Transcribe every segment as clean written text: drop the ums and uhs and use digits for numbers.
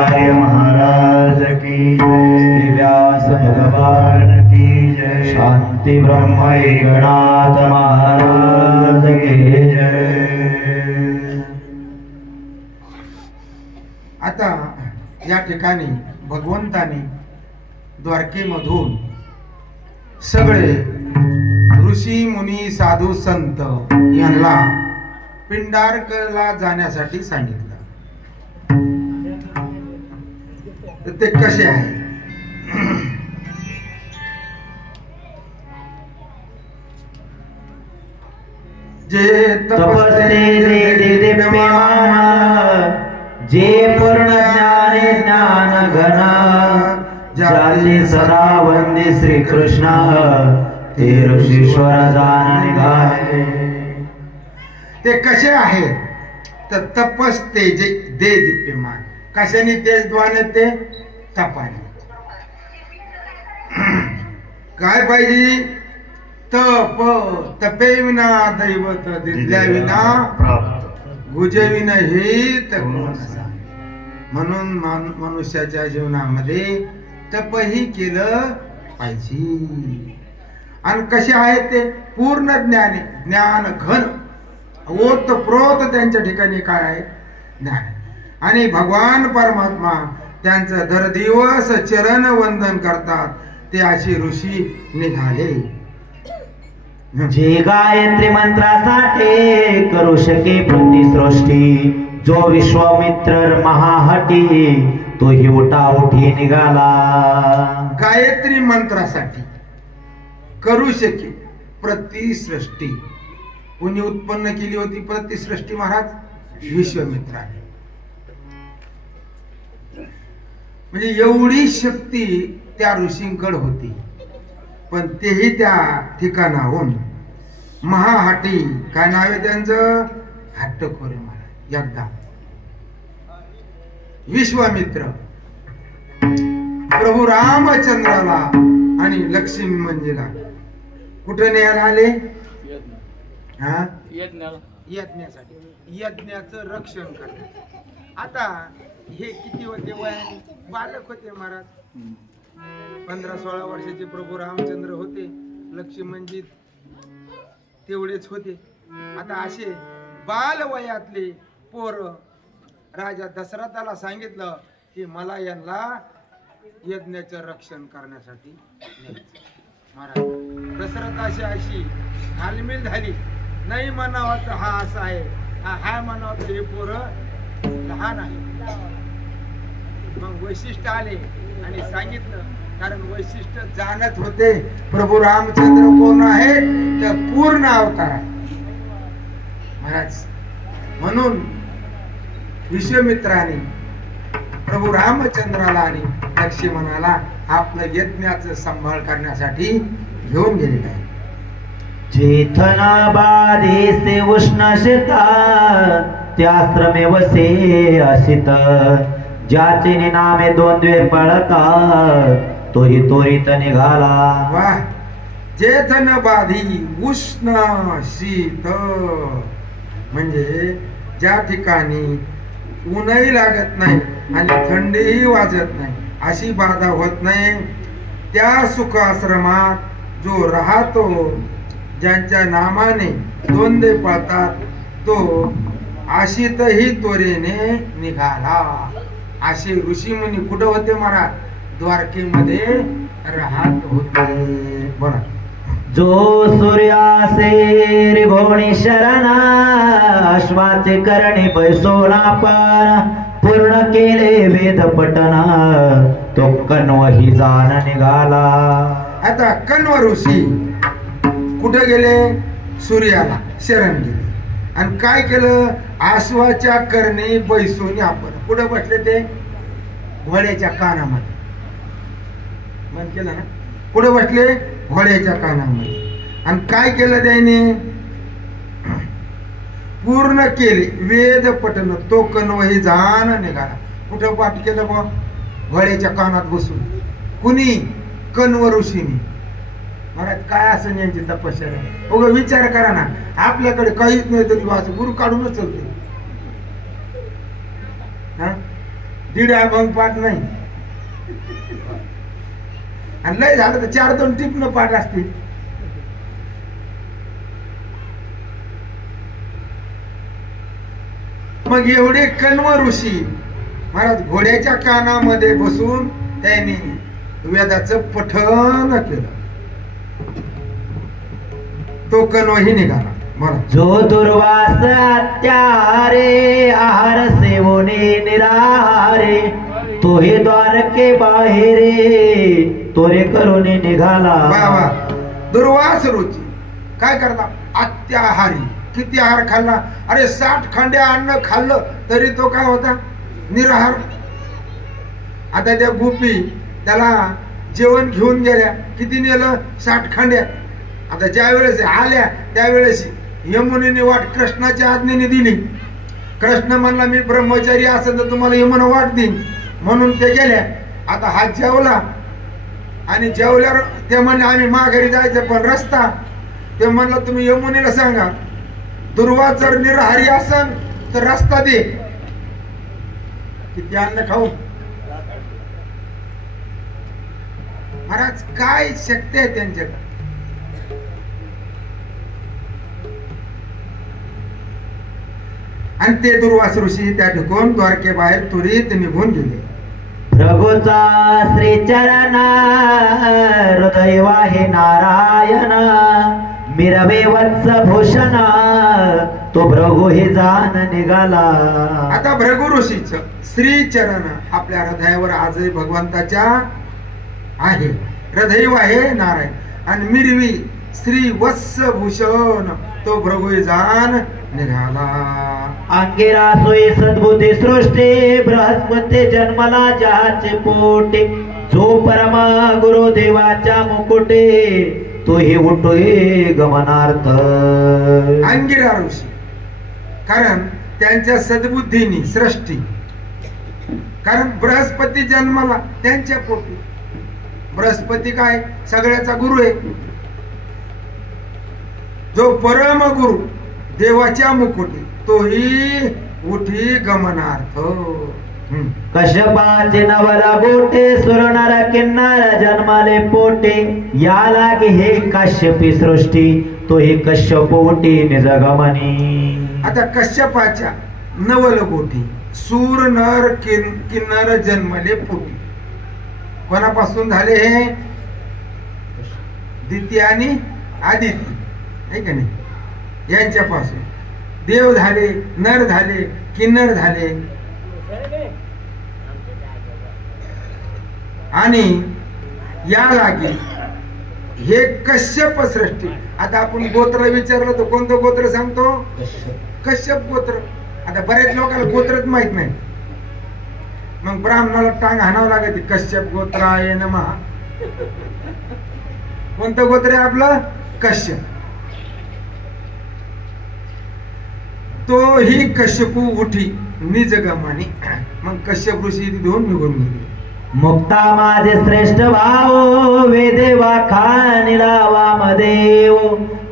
शंकराचार्य महाराज की जय। व्यास भगवान की जय। शांति ब्रह्म एकनाथ महाराज की जय। आता या ठिकाणी भगवंताने द्वारकेमधून सगळे ऋषी मुनी साधू संत यांना पिंडारकला जाण्यासाठी सांगितलं. तर ते कसे आहे जे तपस्ते दिव्यमान जे पूर्ण ज्ञाने ज्ञान घन जाते सदा वंदे श्री कृष्ण ते ऋषीश्वर जाण निघाले. ते कसे आहेत तर तपस्ते जे दे दिप्यमान कशाने तेजद्वाने ते तपाने. काय पाहिजे तप तपे विना दैवत दिल्या विना गुजविना हित म्हणून मनुष्याच्या जीवनामध्ये तपही केलं पाहिजे. आणि कसे आहेत ते पूर्ण ज्ञानी ज्ञान घन ओत प्रोत त्यांच्या ठिकाणी काय आहे ज्ञान. आणि भगवान परमात्मा त्यांचं दर दिवस चरण वंदन करतात ते अशी ऋषी निघाले. जे गायत्री मंत्रासाठी करू शके प्रतिसृष्टी जो विश्वामित्र महाहटी तोही उठाउठी निघाला. गायत्री मंत्रासाठी करू शके प्रतिसृष्टी कोणी उत्पन्न केली होती प्रतिसृष्टी महाराज विश्वामित्राने. म्हणजे एवढी शक्ती त्या ऋषींकडे होती. पण तेही त्या ठिकाणाहून महाहटी काय नाव आहे त्यांचं हट्टखोरे महाराज एकदा विश्वामित्र प्रभू रामचंद्राला आणि लक्ष्मी मंदिरा कुठे न्यायला आले यज्ञासाठी यज्ञाचं रक्षण करण्यासाठी. आता हे किती होते वयाने बालक होते महाराज 15-16 वर्षाचे प्रभू रामचंद्र होते. लक्ष्मणजी तेवढेच होते. आता असे बाल वयातले पोर राजा दशरथाला सांगितलं की मला यांना यज्ञाचं रक्षण करण्यासाठी महाराज दशरथाशी अशी घालमेल झाली. नाही म्हणावं तर हा असा आहे हा म्हणावं तर हे पोर लहान आहे. मग वैशिष्ट्य आले आणि सांगितलं कारण वैशिष्ट्य जाणत होते प्रभू रामचंद्र कोण आहेत तर पूर्ण अवतार आहे महाराज. म्हणून विश्वामित्राने प्रभू रामचंद्राला आणि लक्ष्मणाला आपलं यज्ञाचं सांभाळ करण्यासाठी घेऊन गेलेलं आहे. चेतना बाधेसे उष्ण शीता त्यास्त्रमे वसे असित ज्याचे नामे द्वंद्वे पळता तोही त्वरित निघाला. वाह चेतन बाधी उष्ण शीत म्हणजे ज्या ठिकाणी ऊनही लागत नाही आणि थंडीही वाजत नाही अशी बाधा होत नाही त्या सुख आश्रमात जो राहतो ज्यांच्या नामाने द्वंद्वे पळतात तो आशितही त्वरेने निघाला. असे ऋषीमुनी कुठं होते महाराज द्वारकेमध्ये राहत होते. बघा जो सूर्यासे रिघोणी शरण अश्वाचे करणे बैसोना पण पूर्ण केले वेद पटन तो कण्वही जाण निघाला. आता कण्व ऋषी कुठे गेले सूर्याला शरण गेले आणि काय केलं आश्वाच्या करणे बैसोनी आपण कुठे बसले ते घोड्याच्या कानामध्ये मन केलं ना कुठे बसले घोड्याच्या कानामध्ये आणि काय केलं त्याने पूर्ण केले वेद पठण तो कण्वही जाण निघाला. कुठं पाठ केलं बा घोड्याच्या कानात बसून कुणी कण्व ऋषीने. महाराज काय असं यांची तपस्या उगा विचार करा ना आपल्याकडे काहीच नाही तरी वाच गुरु काढूनच चलते. दीड अभंग पाठ नाही, आणि लय झालं तर 4-2 टिपणं पाठ असते. मग एवढे कण्व ऋषी महाराज घोड्याच्या कानामध्ये बसून त्यांनी वेदाचं पठण केलं. तो कण्वही निघाला. मला जो दुर्वास अत्यारे आहार सेवने निराहारे तोही द्वारके बाहेरे तोरे करुणी निघाला. वा दुर्वास रुची काय करता? अत्याहारी. किती आहार खाल्ला? अरे 60 खंड्या अन्न खाल्लं तरी तो काय होता? निराहार. आता त्या गोपी त्याला जेवण घेऊन गेल्या. किती नेलं? 60 खंड्या. आता ज्या वेळेस आल्या त्यावेळेस यमुनेने वाट कृष्णाच्या आज्ञेने दिली. कृष्ण म्हणला मी ब्रह्मचारी असेल तर तुम्हाला यमुना वाट देईन, म्हणून ते गेल्या. आता हा जेवला आणि जेवल्यावर ते म्हणले आम्ही माघारी जायचं, पण रस्ता ते म्हणलं तुम्ही यमुनेला सांगा दुर्वास जर निराहारी असन तर रस्ता दे. किती अन्न खाऊ महाराज, काय शक्ती आहे त्यांच्याकडे. आणि ते दुर्वास ऋषी त्या ठिकाण द्वारके बाहेर त्वरित निघून गेले. प्रभूचा श्रीचरण हृदय वाहे नारायण मिरवे वत्स भूषण तो भृगु हे जाण निघाला. आता भृगु ऋषीच श्रीचरण आपल्या हृदयावर आजही भगवंताच्या आहे. हृदय वाहे नारायण आणि मिरवी श्री वत्स भूषण तो भृगु हे जाण निघाला. अंगिरा सोयी सद्बुद्धी सृष्टी बृहस्पती जन्मला ज्याचे पोटे जो परमा गुरु देवाच्या मुकुटे तो हे उठो हे गमनार्थ. अंगिरा ऋषी कारण त्यांच्या सद्बुद्धीनी सृष्टी, कारण बृहस्पती जन्माला त्यांच्या पोटी. बृहस्पती काय सगळ्याचा गुरु आहे. जो परम गुरु देवाच्या मुकुटी तोही उठी गमनार्थ. कश्यपाचे नवला गोटे सुरनर किन्नर जन्माले पोटे या लागे हे कश्यपी सृष्टी तो हे कश्यप पोटी निजगमनी. आता कश्यपाच्या नवल गोटी सूर नर किन्नर जन्मले पोटी कोणापासून झाले? हे दिती आणि आदिती आहे का नाही, यांच्यापासून देव झाले, नर झाले, किन्नर झाले आणि या लागे हे कश्यप सृष्टी. आता आपण गोत्र विचारलं तर कोणतं गोत्र सांगतो? कश्यप गोत्र. आता बऱ्याच लोकांना गोत्रच माहित नाही, मग ब्राह्मणाला टांग हाणावं लागते कश्यप गोत्र आहे ना महा. कोणतं गोत्र आहे आपलं? कश्यप. तो ही कश्यपू उठी निजगमानी. मग कश्यप ऋषी घेऊन निघून गेले. मुक्ता माझे श्रेष्ठ भाव वेदेवा खानिला वामदेव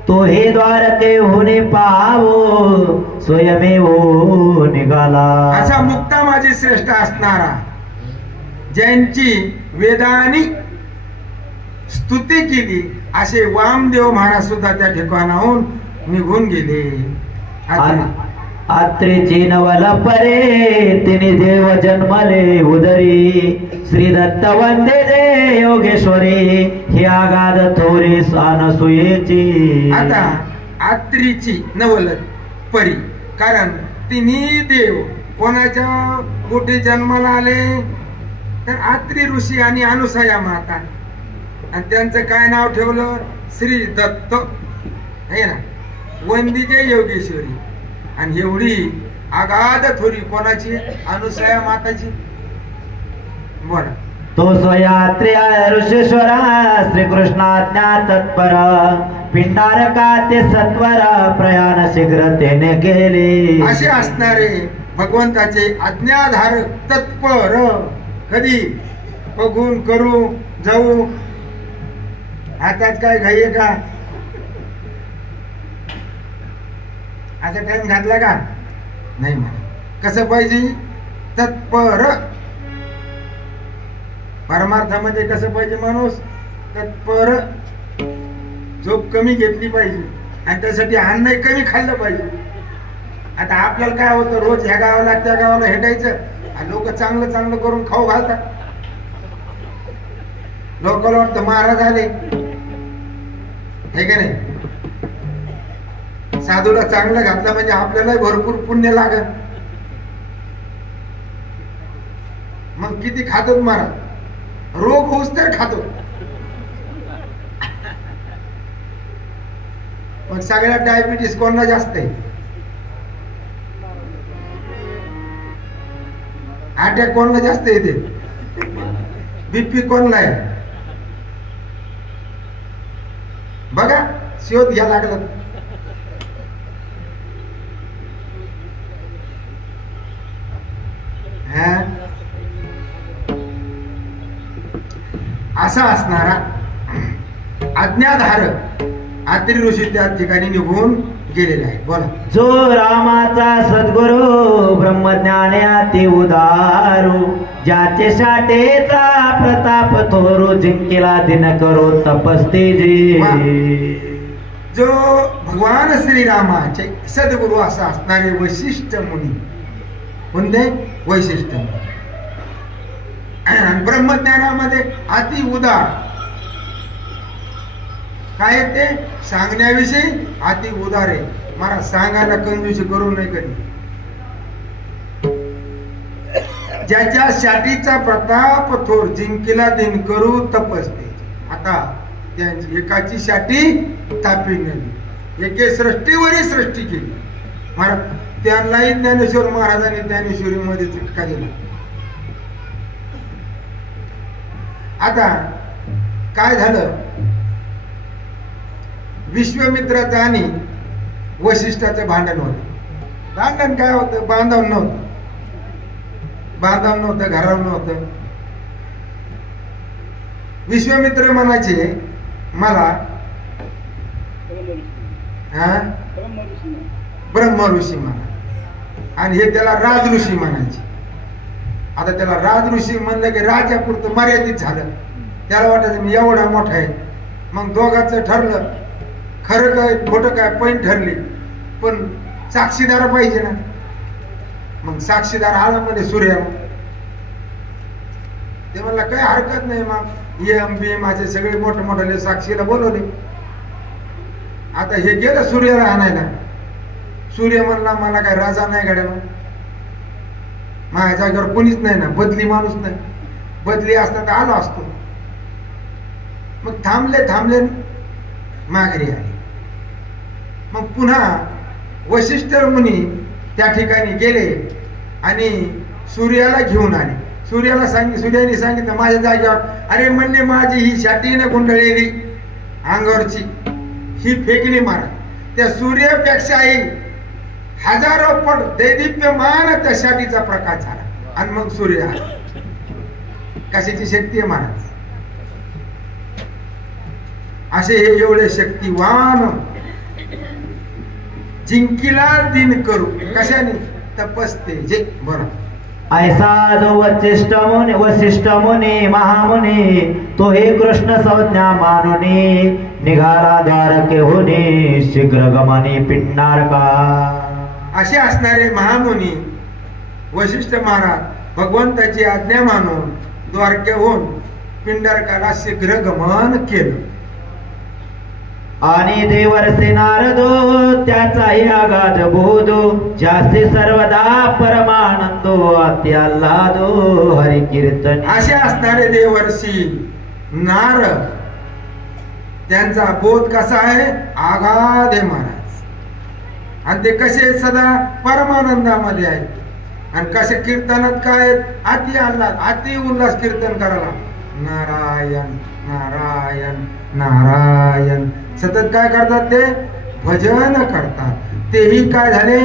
तो हे द्वारके होणे पावो स्वयमेव निघाला. असा मुक्ता माझी श्रेष्ठ असणारा ज्यांची वेदानी स्तुती केली असे वामदेव महाराज सुद्धा त्या ठिकाणाहून निघून गेले. आत्रेची नवल परे तिने देव जन्मले उदरी श्री दत्त वंदे जे योगेश्वरी हे आगाध थोरी सानसुयेची. आता आत्रीची नवल परी कारण तिन्ही देव कोणाच्या पोटी जन्माला आले तर आत्री ऋषी आणि अनुसया माता. आणि त्यांचं काय नाव ठेवलं? श्री दत्त आहे ना, वंदिजे योगेश्वरी. आणि एवढी आगाध थोरी कोणाची? अनुसया माताची. बोला. तो स्वयात्री ऋषेश्वरा श्रीकृष्णाज्ञा तत्पर पिंडारका ते सत्वर प्रयाण शीघ्रतेने केले. असे असणारे भगवंताचे आज्ञाधार तत्पर. कधी बघून करू जाऊ, हातात काय घाई का? असा टाइम घातला का? नाही. मला कसं पाहिजे? तत्पर परमार्थामध्ये कसं पाहिजे माणूस तत्पर, झोप कमी घेतली पाहिजे आणि त्यासाठी अन्न कमी खाल्लं पाहिजे. आता आपल्याला काय होतं, रोज ह्या गावाला त्या गावाला हेटायचं, लोक चांगलं चांगलं करून खाऊ घालतात. लोकांना वाटतं महाराज आले, हे का नाही, साधूला चांगलं घातलं म्हणजे आपल्याला भरपूर पुण्य लागत. मग किती खातो महाराज, रोग होऊच तर खातो. मग सगळ्यात डायबिटीस कोणाला जास्त आहे, अटॅक कोणाला जास्त येते, बीपी कोणाला आहे बघा, शोध घ्या लागलं. असा असणारा आज्ञाधार अत्रि ऋषी त्या ठिकाणी निघून गेलेला आहे. बोला. जो रामाचा सद्गुरु ब्रह्मज्ञाने अति उदारू, ज्याचे शाटेचा प्रताप थोरू, जिंकेला दिन करो तपस्तेजे. जो भगवान श्रीरामाचे सद्गुरु असा असणारे वैशिष्ट मुनी, कोणते वैशिष्ट, ब्रह्मज्ञानामध्ये अति उदार, काय ते सांगण्याविषयी अति उदार आहे. मला सांगायला कंजूसी करू नये कधी. ज्याच्या शाटीचा प्रताप थोर, जिंकेला दिन करू तपस्ते. आता त्यांची एकाची शाटी तापी नदी, एके सृष्टीवरही सृष्टी केली. त्यांनाही ज्ञानेश्वर महाराजांनी ज्ञानेश्वरी मध्ये चिटका दिला. आता काय झालं, विश्वामित्राचं आणि वशिष्ठाचं भांडण होतं. भांडण काय होतं, बांधव नव्हतं, घरावर नव्हतं. विश्वामित्र म्हणायचे मला ब्रह्म ऋषी म्हणा, आणि हे त्याला राज ऋषी म्हणायचे. आता त्याला राज ऋषी म्हणलं की राजापुरतं मर्यादित झालं. त्याला वाटायचं मी एवढा मोठा आहे. मग दोघांचं ठरलं, खरं काय खोटं काय पैन ठरली, पण साक्षीदार पाहिजे ना. मग साक्षीदार आला म्हणजे सूर्य. ते म्हणला काही हरकत नाही, मग ये माझे सगळे मोठे मोठे साक्षीला बोलवले. आता हे गेलं सूर्याला आणायला. सूर्य म्हणला मला काय राजा नाही गाड्या, माझ्या जागेवर कोणीच नाही ना, बदली माणूस नाही, बदली असता तर आलो असतो. मग थांबले माघारी आले. मग पुन्हा वशिष्ठ मुनी त्या ठिकाणी गेले आणि सूर्याला घेऊन आले. सूर्याने सांगितलं माझ्या जागेवर, अरे म्हणले माझी ही शाटी न गुंडळलेली अंगावरची ही फेकली मारा. त्या सूर्यापेक्षाही हजारो पट दैदिप्यमान त्या शाटीचा प्रकाश झाला आणि मग सूर्य आला. कशाची शक्ती आहे महाराज, असे हे एवढे शक्तिवान, जिंकिला दिन करू कशाने तपस्ते जे. बरं, ऐसा जो वशिष्ठ मुनी महामुनी, तो हे कृष्ण संज्ञा मानुनी, निघाला द्वारके होणे शीघ्र गमनी पिंडारका. असे असणारे महामुनी वशिष्ठ महाराज भगवंताची आज्ञा मानून द्वारकेहून पिंडारकाला शीघ्र गमन केलं. आणि देवर्षी नारदो त्याचाही आगाध बोधो, जास्ती सर्वदा परमानंदो अति आल्हादो हरि कीर्तन. असे असणारे देवर्षी नारद, त्यांचा बोध कसा आहे, आगाध आहे महाराज. आणि ते कसे सदा परमानंदामध्ये आहेत. आणि कसे कीर्तनात काय, अति आल्हाद, अति उल्हास कीर्तन करायला, नारायण नारायण नारायण सतत काय करतात, ते भजन करतात. तेही काय झाले,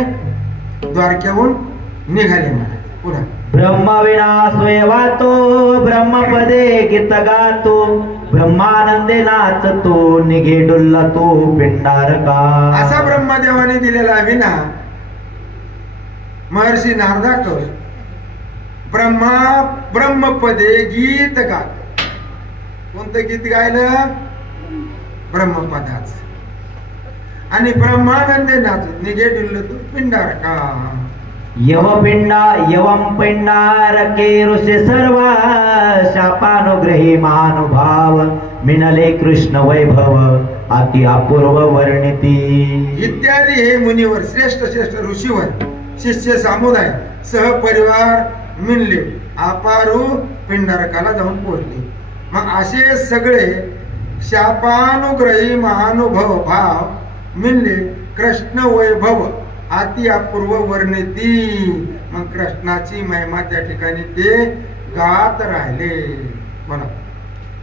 द्वारकेहून निघाले. मला पुन्हा ब्रह्मविना स्वयवातो, ब्रह्मपदे गीत गातो, ब्रह्मानंदे नाचतो, निघे डुल्लतो पिंडारका. असा ब्रह्मदेवाने दिलेला विना महर्षी नारदाकर ब्रह्मपदे गीत गात. कोणतं गीत गायलं? ब्रह्मपदाच. आणि ब्रह्मानंदे नाचत निघे डिल्ल तू पिंडार का यवम पिंडार केरुषे सर्व शापानुग्रही महानुभाव मिळाले कृष्ण वैभव अति अपूर्व वर्णिती इत्यादी हे मुनीवर श्रेष्ठ श्रेष्ठ ऋषीवर शिष्य समुदाय सहपरिवार मिळले अपारू पिंडारकाला जाऊन पोहोचले. मग असे सगळे शापानुग्रही महानुभव भाव मिळले कृष्ण वैभव अति अपूर्व वर्णिती. मग कृष्णाची महिमा त्या ठिकाणी ते गात राहिले. बोला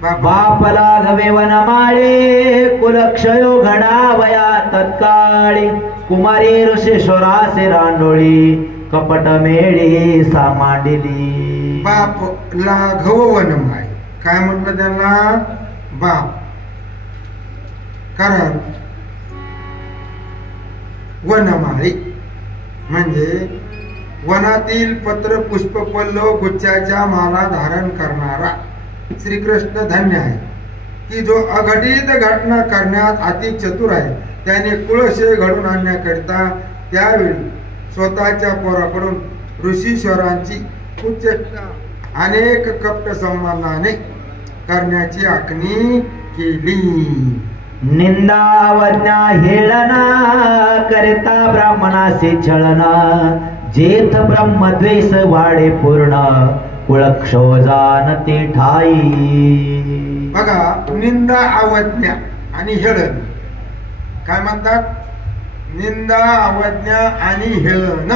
बापला गवे वनमाळे कुलक्षयो घडावया तत्काळी कुमारी ऋषेश्वरासे रांडोळी कपट मेळी सामांडिली. बाप लाघव वनमाळे काय म्हटलं त्यांना? बाप. कारण वनमाळी म्हणजे वनातील पत्र पुष्प पल्लव गुच्छाच्या माला धारण करणारा श्रीकृष्ण धन्य आहे की जो अघटित घटना करण्यात अति चतुर आहे. त्याने कुळशय घडून आणण्याकरिता त्यावेळी स्वतःच्या पोराकडून ऋषीश्वरांची उच्चेष्टा अनेक कपट संबंधाने करण्याची आखणी केली. निंदा अवज्ञा हेळना करता ब्राह्मणासी छळना जेथ ब्रह्मद्वेष वाढे पूर्ण कुळक्षो जाणते ठाई. बघा निंदा अवज्ञा आणि हेळन काय म्हणतात? निंदा अवज्ञा आणि हेळन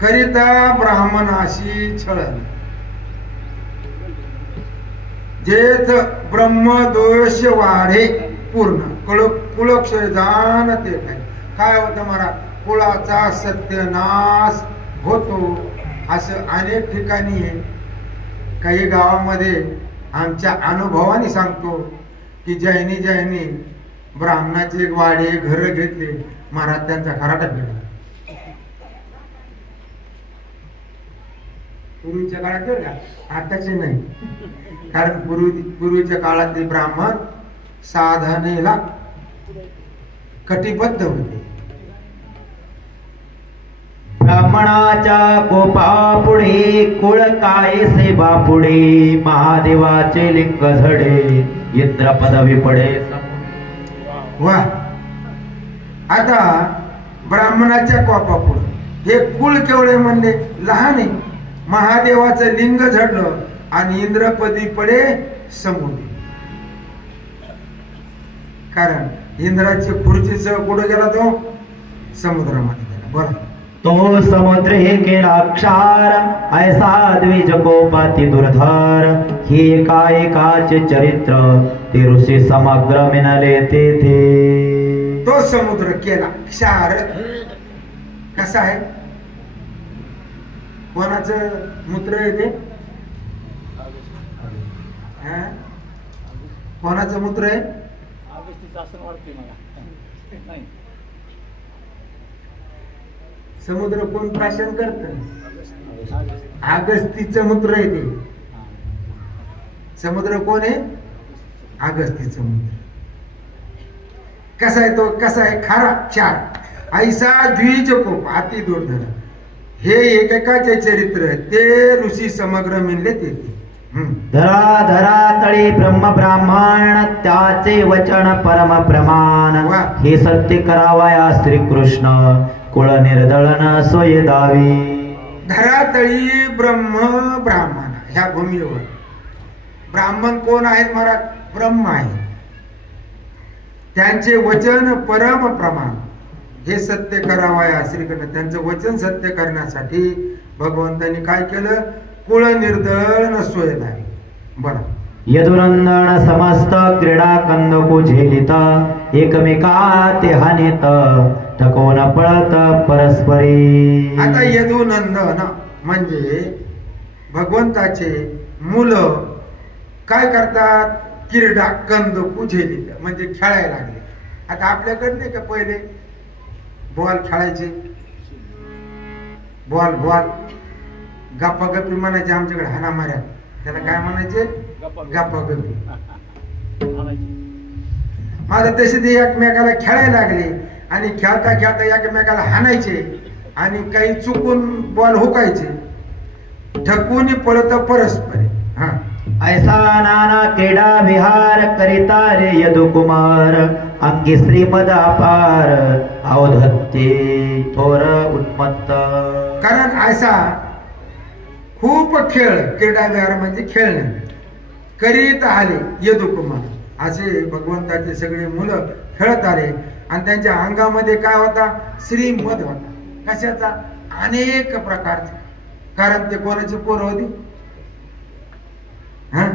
करिता ब्राह्मणाशी छळन जेथ ब्रह्मदोष वाढे पूर्ण कुळक्षय जाणते ठाई. काय होतं मला? कुळाचा सत्यनाश होतो. असं अनेक ठिकाणी काही गावामध्ये आमच्या अनुभवाने सांगतो की ज्यांनी ब्राह्मणाचे वाडे घर घेतले महाराज त्यांचा खराटा फेडला. पूर्वीच्या काळात बरं का, आताचे नाही. कारण पूर्वीच्या काळातले ब्राह्मण साधनेला कटिबद्ध होते. ब्राह्मणाच्या कोपापुढे कुळ काय सेवा पुढे महादेवाचे लिंग झडे इंद्र पदवी पडे. वा. आता ब्राह्मणाच्या कोपापुढे हे कुळ केवढे म्हणले? लहान आहे. महादेवाचं लिंग झडलं आणि इंद्रपदी पडे समुद्र. कारण इंद्राची खुर्चीच कुठं गेला? तो समुद्रामध्ये गेला. बरं. तो समुद्र हे केला क्षार ऐसा द्विज कोपाती दुर्धर हे एकाचे चरित्र ते ऋषी समग्र मिळाले तेथे. तो समुद्र केला क्षार. कसा आहे? कोणाचं मूत्र आहे ते? कोणाचं मूत्र आहे? समुद्र कोण प्राशन करत? अगस्तीचं मूत्र आहे ते. समुद्र कोण आहे? अगस्तीचं मूत्र. कसा आहे तो? कसा आहे? खारा क्षार ऐसा द्विज कोप अति दुर्धर. हे एकेकाचे चरित्र ते ऋषी समग्र मिळले तेथे. धरा धरा तळी ब्रह्म ब्राह्मण त्याचे वचन परम प्रमाण हे सत्य करावया श्रीकृष्ण कुळ निर्दळन सोय दावी. धरातळी ब्रह्म ब्राह्मण ह्या भूमीवर ब्राह्मण कोण आहेत महाराज? ब्रह्म आहे. त्यांचे वचन परम प्रमाण हे सत्य करावया श्रीकृष्ण. त्यांचं वचन सत्य करण्यासाठी भगवंतांनी काय केलं? कुळ निर्दळन सोय दावी. बरं. यदुनंदन समस्त क्रीडा कंदकू झेलित एकमेका ते हानित टकोन पळत परस्परी. आता यदुनंदन म्हणजे भगवंताचे मुलं काय करतात? क्रीडा कंदकू झेलित म्हणजे खेळायला लागले. आता आपल्याकडे नाही का पहिले बॉल खेळायचे? बॉल गप्पा गप्पी म्हणायचे आमच्याकडे हाना माऱ्या. त्याला काय म्हणायचे? गप्पागप्पी. माझं तसे ते एकमेकाला खेळायला लागले आणि खेळता खेळता एकमेकाला हाणायचे आणि काही चुकून बॉल हुकायचे, ठकून पळत परस्पर. हा, ऐसा नाना क्रीडा विहार करिता रे यदुकुमार अंगी श्रीमद अपार अवधत्ते थोर उन्मत्त. कारण ऐसा खूप खेळ, क्रीडा विहार म्हणजे खेळणे, करीत आले यदुकुमार, असे भगवंताचे सगळे मुलं खेळत आले आणि त्यांच्या अंगामध्ये काय होता? श्रीमद होता. कशाचा? अनेक प्रकारचा. कारण ते कोणाची पोरं होती? हा,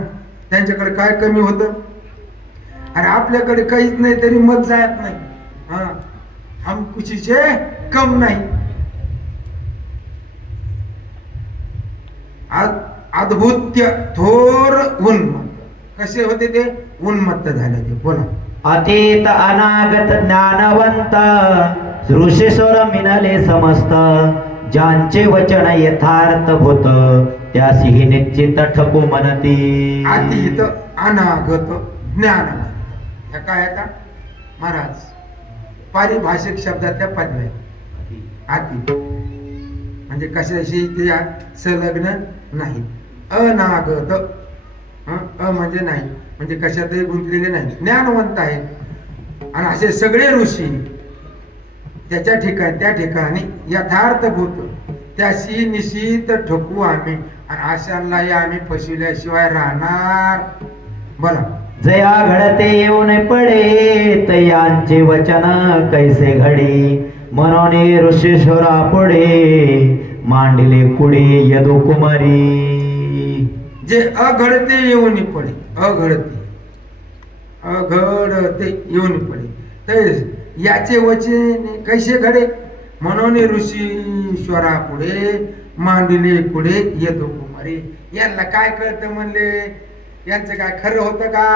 त्यांच्याकडे काय कमी होत? आणि आपल्याकडे काहीच नाही तरी मत जात नाही. हा, हम कुशीचे कम नाही. अद्भुत थोर उन्मत्त. कसे होते ते? उन्मत्त झाले ते. बोला. अतीत अनागत ज्ञानवंत ऋषीश्वर मिनले समस्त ज्यांचे वचन यथार्थ होत त्यासी निश्चित ठकू म्हणती. अतीत अनागत ज्ञानवंत. ह्या काय आता महाराज पारिभाषिक शब्दातल्या पदव्या. अतीत म्हणजे कशाशी ते संलग्न नाही. अनागत म्हणजे नाही, म्हणजे कशातही गुंतलेले नाही, ज्ञानवंत आहेत. आणि असे सगळे ऋषी त्याच्या ठिकाणी त्या ठिकाणी यथार्थ भूत त्याशी निश्चित ठोकू आम्ही. आणि अशांनाही आम्ही फसविल्याशिवाय राहणार. बोला. जया घडते येऊन पडे तयांचे वचन कैसे घडी म्हणून ऋषीश्वरा पुढे मांडले कुडे यदुकुमारी. जे अघडते येऊन पडे, अघडते येऊन पडे, तर याचे वचन कैसे घडे म्हणून ऋषीश्वरा पुढे मांडले पुढे येतो कुमारी. यांना काय कळतं म्हणले? यांचं काय खरं होतं का?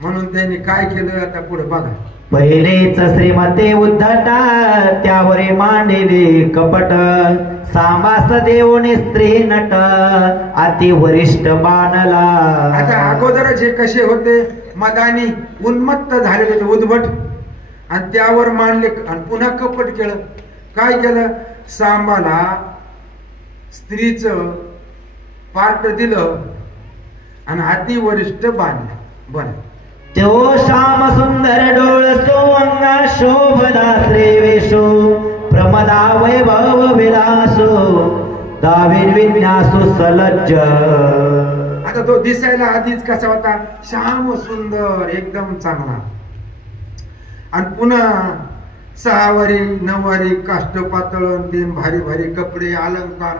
म्हणून त्यांनी काय केलं आता पुढे बघा. पहिलेच श्रीमते उद्धटा त्यावरी मांडले कपट सामास देऊन स्त्री नट अति वरिष्ठ बाणला. आता अगोदरच हे कसे होते? मदानी उन्मत्त झालेले उद्भट, आणि त्यावर मांडले आणि पुन्हा कपट केलं. काय केलं? सांबाला स्त्रीचं पार्ट दिलं आणि अति वरिष्ठ बांधलं. बरं. तो श्याम सुंदर डोळ सोंगा शोभदा श्रीवेशो प्रमदा वैभव विलासो दावीर विन्यासो सलज्ज. आता तो दिसायला आधीच कसा होता? श्याम सुंदर, एकदम चांगला. आणि पुन्हा सहावारी नऊवारी काष्ट पातळ तीन भारी भारी कपडे अलंकार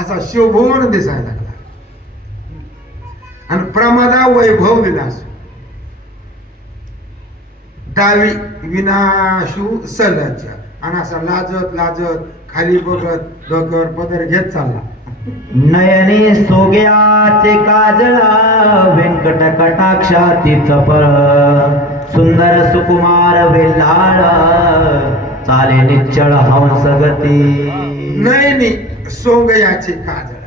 असा शोभून दिसायला लागला. आणि प्रमदा वैभव विलास डावी विनाशू सलज. आणि असा लाजत लाजत खाली बघत डोक्यावर पदर घेत चालला. नयने सोग्याचे काजळा व्यंकट कटाक्षाती चपळ सुंदर सुकुमार वेल्हाळ चाले निश्चळ हंस गती. नयनी सोगयाचे काजळ,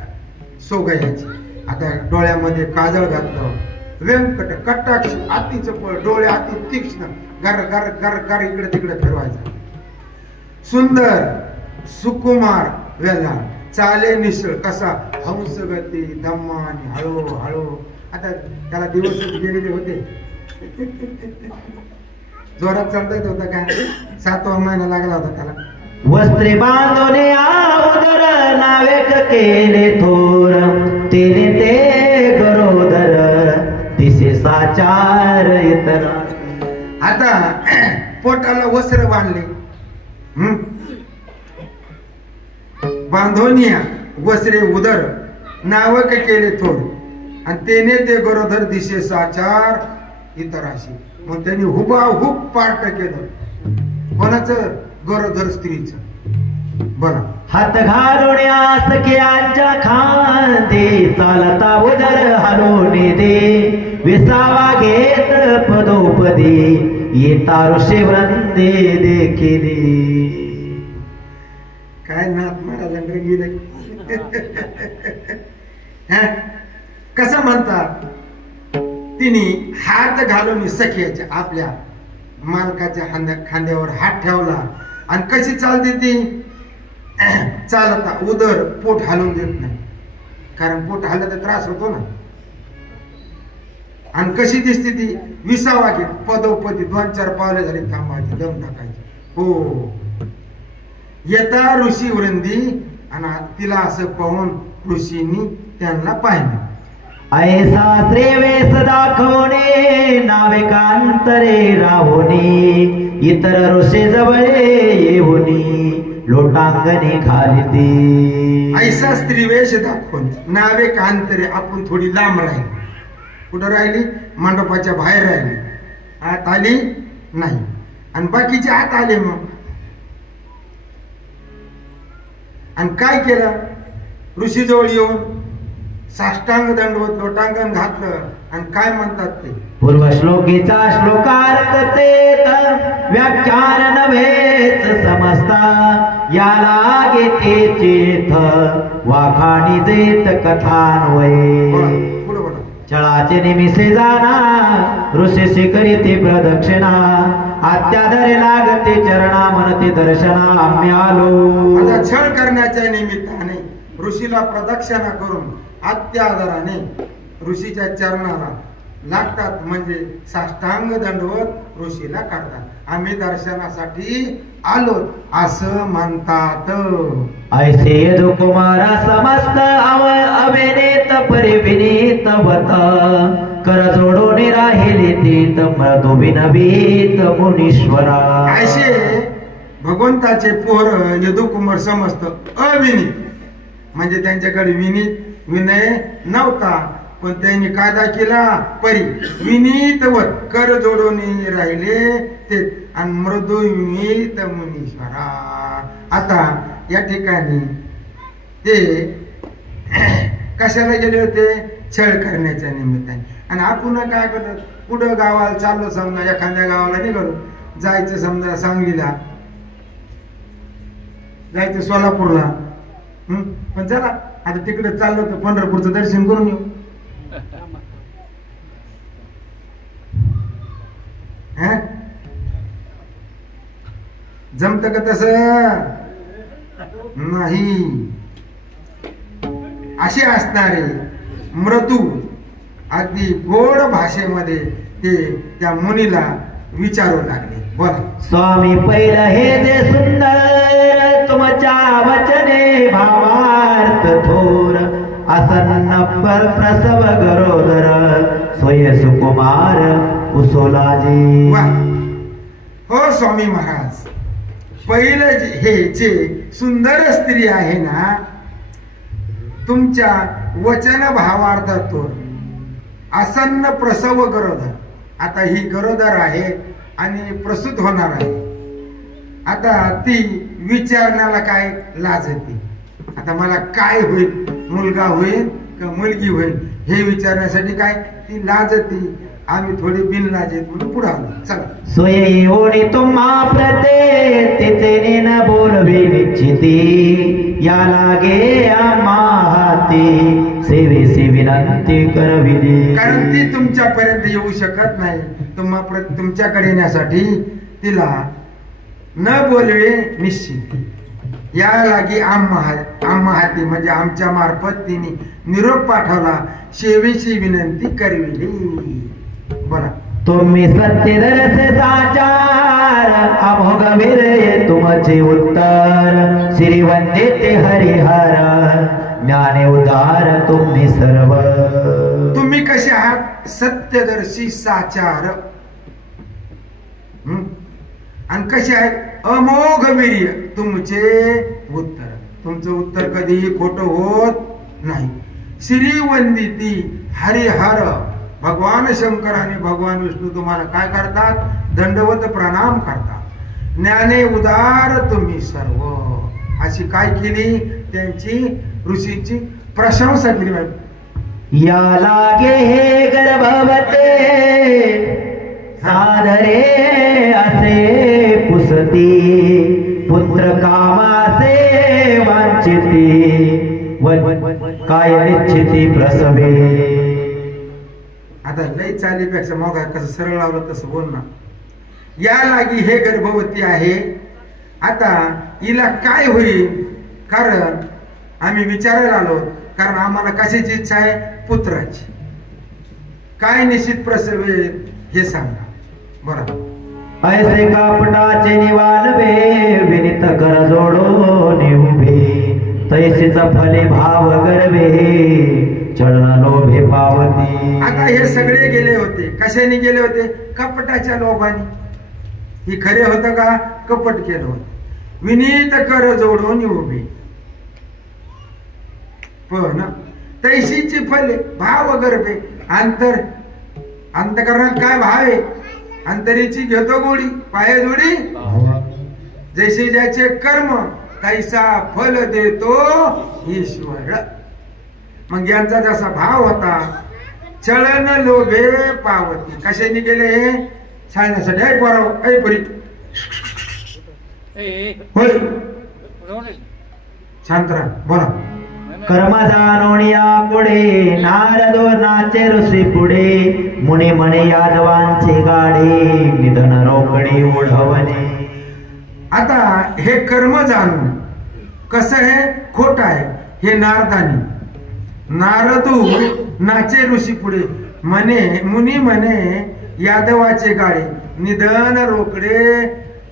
सोगयाचे. आता डोळ्यामध्ये काजळ घातलं. व्यंकट कटाक्ष अति चपळ, डोळे अति तीक्ष्ण, गर गर गर गर इकडे तिकडे फिरवायचा. सुंदर सुकुमार वेल्हाळ चाले निश्चळ, कसा हंस गती दम्मानी हळू हळू. आता त्याला दिवसच गेलेले होते, जोरात चालता येत होता काय? 7वा महिना लागला होता त्याला. वस्त्रे बांधोने अवदर नावेक केले थोर तेने ते गरोदर दिसे साचार इतर. आता पोटाला वस्त्र बांधले, बांधोनिया वस्त्रे उदर नावक केले थोर आणि तेने ते गरोदर दिसे साचार इतराशी. मग त्यांनी हुबाहुब पार्ट केलं. कोणाचं? गरोदर स्त्रीचं. बघा. हात घालून सख्यांच्या खांदे चालता उदर हलवून दे विसावा घेत पदोपदी येता ऋषी वृंदे देखिली. काय नाथ महाराजांकडे गेले. तिने हात घालून सख्याच्या आपल्या मालकाच्या खांद्यावर हात ठेवला आणि कशी चालते ती चालता उदर पोट हालून देत नाही, कारण पोट हल्ला तर त्रास होतो ना. आणि कशी दिसते ती 20वा की पदोपदी 2-4 पावले झाली थांबायची, दम टाकायची. हो येता ऋषी वृंदी आणि तिला असं पाहून ऋषींनी त्यांना पाहिलं. ऐसा श्रेवेश दाखवणे नाविकांतरे राहुनी, इतर ऋषी जवळे येऊनी लोटांगणी खाली. ऐसा स्त्रीवेश दाखवून नाविकांतरे आपण थोडी लांब राहिली. कुठं राहिली? मंडपाच्या बाहेर राहिली, आत आली नाही. आणि बाकीचे आत आले मग. आणि काय केलं? ऋषीजवळ येऊन साष्टांग दंडवत लोटांगण घातलं. आणि काय म्हणतात ते? पूर्वश्लोकीचा श्लोकार्थ तेत व्याख्यान नव्हेच समजता, याला गीतेचेथ वाखाणी जेत कथान्वये. छळाचे निमिषे जाना ऋषीशी करीते प्रदक्षिणा, आत्याधरे लागते चरणा म्हणते दर्शना आम्ही आलो. आता छळ करण्याच्या निमित्ताने ऋषीला प्रदक्षिणा करून आत्यादराने ऋषीच्या चरणाला लागतात, म्हणजे साष्टांग दंडवत ऋषीला करतात. आम्ही दर्शनासाठी आलो असं म्हणतात. ऐसे यदुकुमार समस्त अविनीत परिविनीत वत, कर जोडून राहिले तीत मृदू विनवीत मुनीश्वरा. ऐसे भगवंताचे पोर यदुकुमार समस्त अविनीत, म्हणजे त्यांच्याकडे विनय नव्हता, पण त्यांनी कायदा केला परी विनीतवत कर जोडून राहिले ते. आणि मृदू विनीत मुनीश्वरा. आता या ठिकाणी ते कशाला गेले होते? छळ करण्याच्या निमित्ताने. आणि आपण काय करतो? कुठं गावाला चाललो, समजा एखाद्या गावाला निघालो, जायचं समजा सांगलीला, जायचं सोलापूरला, पण चला आता तिकडे चाललो तर पंढरपूरचं दर्शन करून येऊ. जमत का तस? नाही. असे असणारे मृदू अगदी गोड भाषेमध्ये ते त्या मुनीला विचारू लागले. बोला. स्वामी पहिलं हे जे सुंदर तुमच्या वचने भावार्थ थोर, असन्न पर प्रसव गरोदर सोय सुकुमार कुसोलाजी. हो स्वामी महाराज, पहिलं हे जे सुंदर स्त्री आहे ना, तुमच्या वचन भावार्थ थोर, आसन्न प्रसव गरोदर. आता ही गरोदर आहे आणि प्रसूत होणार आहे. आता ती विचारण्याला काय लाजते? आता मला काय होईल, मुलगा होईल का मुलगी होईल हे विचारण्यासाठी काय ती लाजती. आम्ही थोडी बिनलाजेत म्हणून पुढे आलो. चला. सोयी ओढी तुम्हा प्रते तिचे न बोलवी निश्चिती, या लागे आम्हाती सेवेसी विनंती करविली. कारण ती तुमच्यापर्यंत येऊ शकत नाही. तुमच्याकडे येण्यासाठी तिला न बोलवे निश्चित. या लागी आम्हाती म्हणजे आमच्या मार्फत तिने निरोप पाठवला, सेवेची विनंती करविली. बोला. तुम्ही सत्यदरसे साचार अमोघ वीर तुमचे उत्तर, श्रीवंदे ते हरिहर ज्ञाने उदार तुम्ही सर्व. तुम्ही कसे आहात? सत्यदर्शी साचार. आणि कसे आहेत? अमोघ वीर्य तुमचे उत्तर. तुमचं उत्तर कधीही खोटं होत नाही. श्रीवंदिती हरिहर भगवान शंकर आणि भगवान विष्णू तुम्हाला काय करतात? दंडवत प्रणाम करतात. ज्ञाने उदार तुम्ही सर्व. अशी काय केली? त्यांची ऋषीची प्रशंसा केली. या लागे हे गर्भवते सादरे असे पुसती, पुत्र कामासे वांछिती काय इच्छिती प्रसवे. आता लय चालीपेक्षा मग कसं सरळ लावलं तसं बोल ना. या लागी हे गर्भवती आहे. आता हिला काय होईल, कारण आम्ही विचारायला आलो, कारण आम्हाला कशाची इच्छा आहे, पुत्राची. काय निश्चित प्रसव हे सांगा बरं. ऐसे कापटाचे निवालवे विनित कर जोडो निउभे तैसेच फले भाव गर्भे चरण लोभे पावती. आता हे सगळे गेले होते, कशाने गेले होते, कपटाच्या लोभाने. ही खरे होतं का, कपट केलं होतं. विनीत कर जोडून उभे पण तैशीची फले भाव गर्भे. अंतकरणात काय भाव आहे, अंतरीची घेतो गोडी पाय जोडी. जैसे ज्याचे कर्म तैसा फल देतो ईश्वर. मग यांचा जसा भाव होता, चलन लोभे पावती. कशाने गेले हे, छाळण्यासाठी. ऐ पोराव, ऐ पुरी होय, शांत राहा, बोला. कर्म जाणोनिया पुढे नारदो नाचे ऋषी पुढे मुनी म्हणे यादवांचे गाडे निधन रोकडे ओढवणे. आता हे कर्म जाणून कसं हे खोट आहे, हे नारदानी. नारदू नाचे ऋषी पुढे म्हणे, मुनी म्हणे यादवाचे गाडे निधन रोकडे.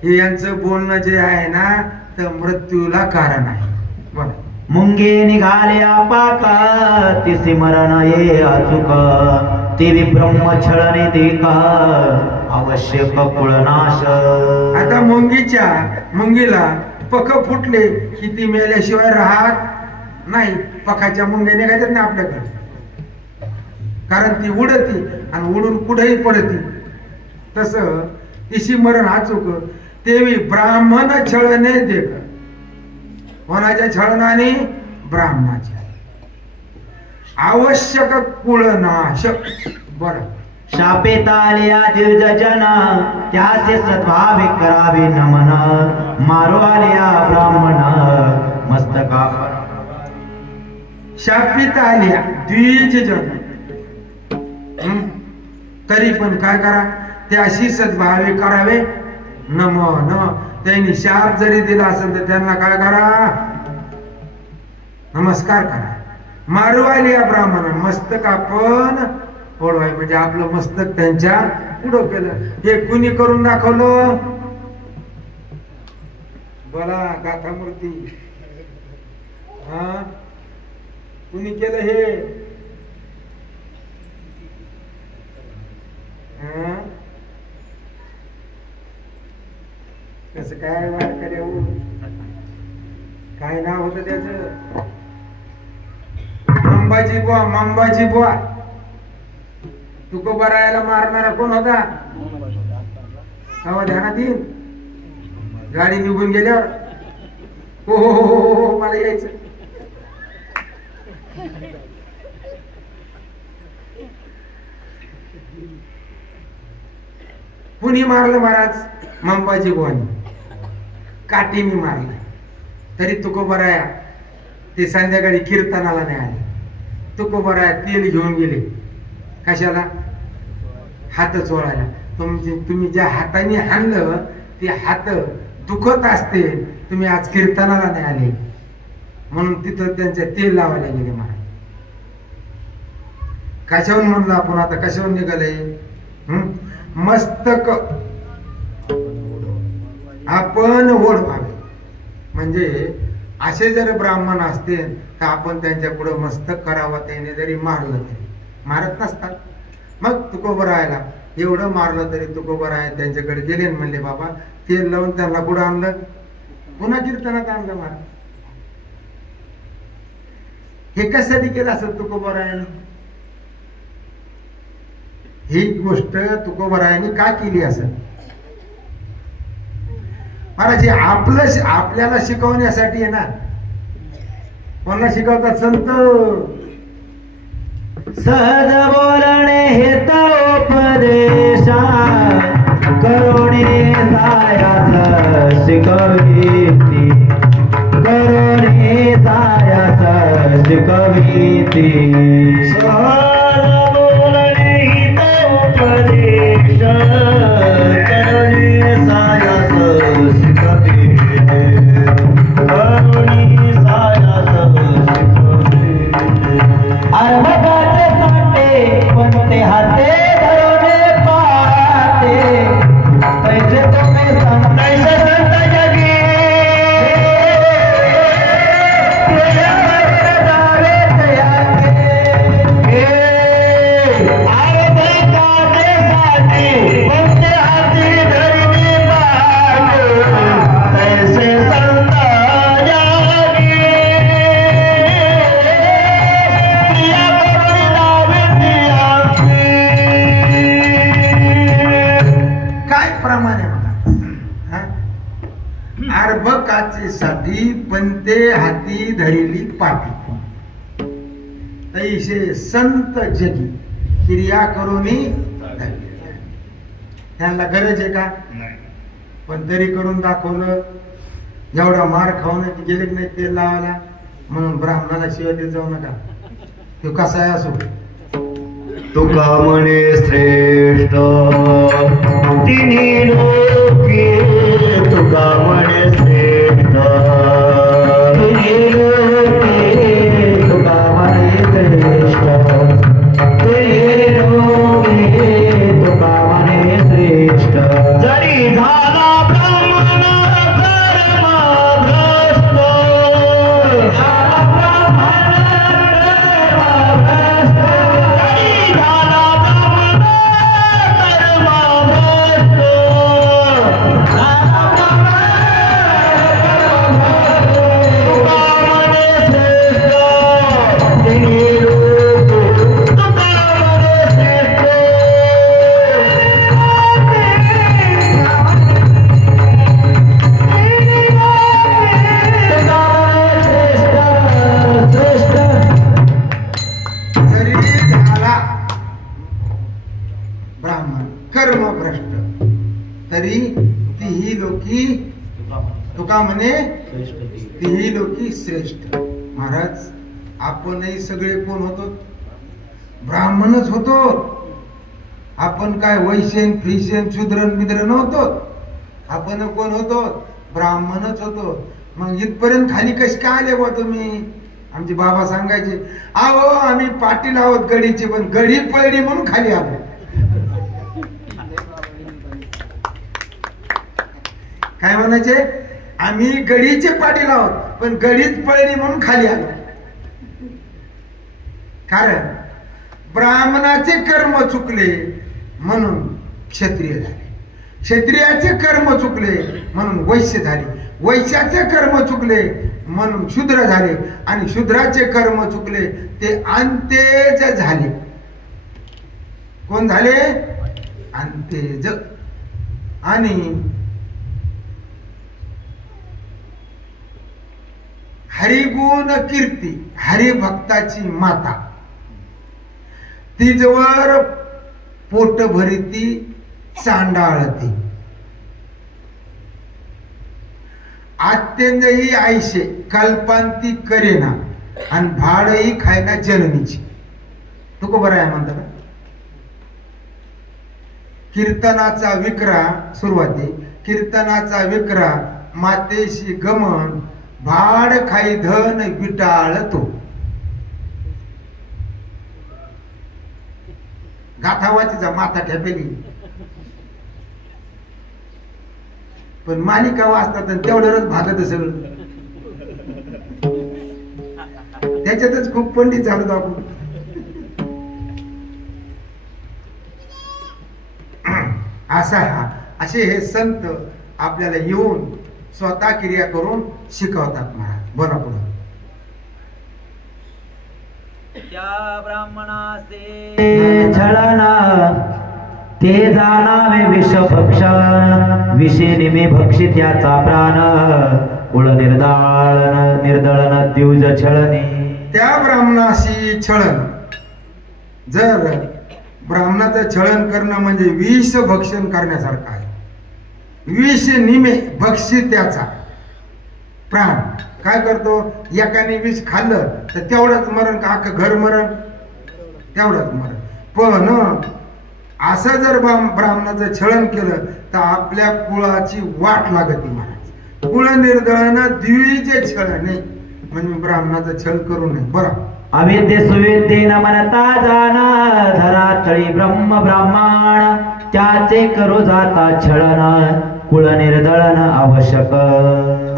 हे यांचं बोलणं जे आहे ना, तर मृत्यूला कारण आहे. बोला. मुंगे निघाले आपाका तिसी मरण ये अचुक ते ब्रह्म छळणे देखा आवश्यक कुळनाश. आता मुंगीला पक फुटले की ती मेल्याशिवाय राहत नाही. पकाच्या मुंग्या निघायच्यात ना आपल्याकडे, कारण ती उडती आणि उडून कुठेही पडती. तस तिशी मरण अचूक तेवी ब्राह्मण छळणे देख. कोणाच्या छळनाने, ब्राह्मणाच्या. आवश्यक कुळनाश. बरं. शापे तालिया दिवज जन त्यासे सद्भावे करावे नमन मारो आलिया ब्राह्मण मस्तका. शापित आलिया द्विज जन, तरी पण काय करा, त्याशी सद्भावे करावे नमन. त्यांनी शाप जरी दिला असेल तर त्यांना काय करा, नमस्कार करा. मारवायला या ब्राह्मण मस्तक आपण ओढवाय, म्हणजे आपलं मस्तक त्यांच्या पुढं केलं. हे कुणी करून दाखवलं, बोला गाथा मूर्ती. हा, कुणी केलं हे, कसं काय वारकरी हो, काय नाव होतं त्याच, मंबाजी बुवा. मंबाजी बुवा तुको बरायला मारणारा कोण होता, तेव्हा ध्यानात येईल. गाडी निघून गेल्यावर हो हो हो हो हो मला यायचं. कुणी मारलं महाराज, मंबाजी बुवानी काठीने मारलं. तरी तुकोबराया ते संध्याकाळी कीर्तनाला नाही आले. तुकोबराया तेल घेऊन गेले, कशाला, हात चोळायला. तुम्ही ज्या हाताने हाणलं ते हात दुखत असते, तुम्ही आज कीर्तनाला नाही आले म्हणून तिथं त्यांच्या तेल लावायला गेले महाराज. कशावरून म्हणलं आपण, आता कशावरून निघाले, मस्तक आपण ओढवावे. म्हणजे असे जर ब्राह्मण असते तर आपण त्यांच्या पुढे मस्तक करावं. त्याने जरी मारलं तरी मारत नसतात. मग तुकोबरायला एवढं मारलं तरी तुकोबराय त्यांच्याकडे गेले, म्हणले बाबा तेल लावून त्यांना पुढे आणलं, पुन्हा कीर्तनात आणलं महाराज. हे कशासाठी केलं असं तुकोबरायाने, ही गोष्ट तुकोबरायाने का केली असं महाराज. आपलं आपल्याला शिकवण्यासाठी आहे ना. कोणाला शिकवतात, संत. सहज बोलणे हेत उपदेशा करुणे सायास शिकविती, करुणे सायास शिकविती. सहज बोलणे हित साठी पंते हाती धरिली पाठी तैसे संत जगी क्रिया करून त्यांना गरज आहे का? पण तरी करून दाखवलं. एवढा मार खाऊन गेले की नाही तेल लावायला, म्हणून ब्राह्मणाला शिवाय देत जाऊ नका. तो कसा आहे असो. तुका म्हणे श्रेष्ठ तिन्ही लोके, तुका म्हणे श्रेष्ठ तिन्ही लोके, तुका म्हणे श्रेष्ठ तिन्ही लोके, तुका म्हणे श्रेष्ठ. जरी झाला ब्राह्मण कर्मभ्रष्ट, झाला ब्राह्मण कर्मभ्रष्ट, जरी झाला ब्राह्मण कर्मभ्रष्ट, झाला ब्राह्मण कर्मभ्रष्ट, तुका म्हणे श्रेष्ठ तिन्ही लोके, तुका म्हणे श्रेष्ठ. जरी झाला ब्राह्मण कर्मभ्रष्ट तरी तीही लोकी तुका म्हणे तीही लोकी श्रेष्ठ. महाराज आपणही सगळे कोण होतो? ब्राह्मणच होतो. आपण काय वैश्यन फ्रिशन शूद्रन बिद्र नव्हतो. आपण कोण होतो? ब्राह्मणच होतो. मग इथपर्यंत खाली कशी काय आले बा तुम्ही? आमचे बाबा सांगायचे, आहो आम्ही पाटील आहोत गडीचे, पण गडी पळली म्हणून खाली आलो. काय म्हणायचे? आम्ही गडीचे पाटील आहोत, पण गडीच पळली म्हणून खाली आलो. कारण ब्राह्मणाचे कर्म चुकले म्हणून क्षत्रिय झाले, क्षत्रियाचे कर्म चुकले म्हणून वैश्य झाले, वैश्याचे कर्म चुकले म्हणून शूद्र झाले, आणि शूद्राचे कर्म चुकले ते अंतेज झाले. कोण झाले? अंतेज. आणि हरिगुण कीर्ती हरिभक्ताची माता तिजवर पोट भरिती चांडाळती. आत्यंजही आयशे कल्पांती करेना, आणि भाडही खायना जननीची. तुको बरं आहे म्हणतात. कीर्तनाचा विक्रा सुरुवाती कीर्तनाचा विक्रा मातेशी गमन, भाड खाई धन विटाळतो. गाथावाचीचा माथा ठेपेली, पण मालिका वाचतात आणि तेवढ्यावरच भागत सगळं. त्याच्यातच खूप पंडित झालो आपण. असे हे संत आपल्याला येऊन स्वतः क्रिया करून शिकवतात. महाराज बोला पुढे. त्या ब्राह्मणाचे छळना ते जाणावे विषभक्षण, विषे निमे भक्षी त्याचा प्राण, कुळ निर्दळन द्युज छळणे. त्या ब्राह्मणाशी छळन. जर ब्राह्मणाचं छळन करणं म्हणजे विष भक्षण करण्यासारखं आहे. विष निमे भक्षी त्याचा प्राण. काय करतो? एकाने विष खाल्लं तर तेवढंच मरण का अख्खं घर मरण? तेवढंच मरण. पण असं जर ब्राह्मणाचं छळन केलं तर आपल्या कुळाची वाट लागते. महाराज कुळ निर्दळन द्विजे छळणे म्हणजे ब्राह्मणाचं छळ करू नये. बरं. अविद्ये सुविद्ये न म्हणता जाण, धरातळी ब्रह्म ब्राह्मण त्याचे करू जाता छळन, कुळ निर्दळन आवश्यक.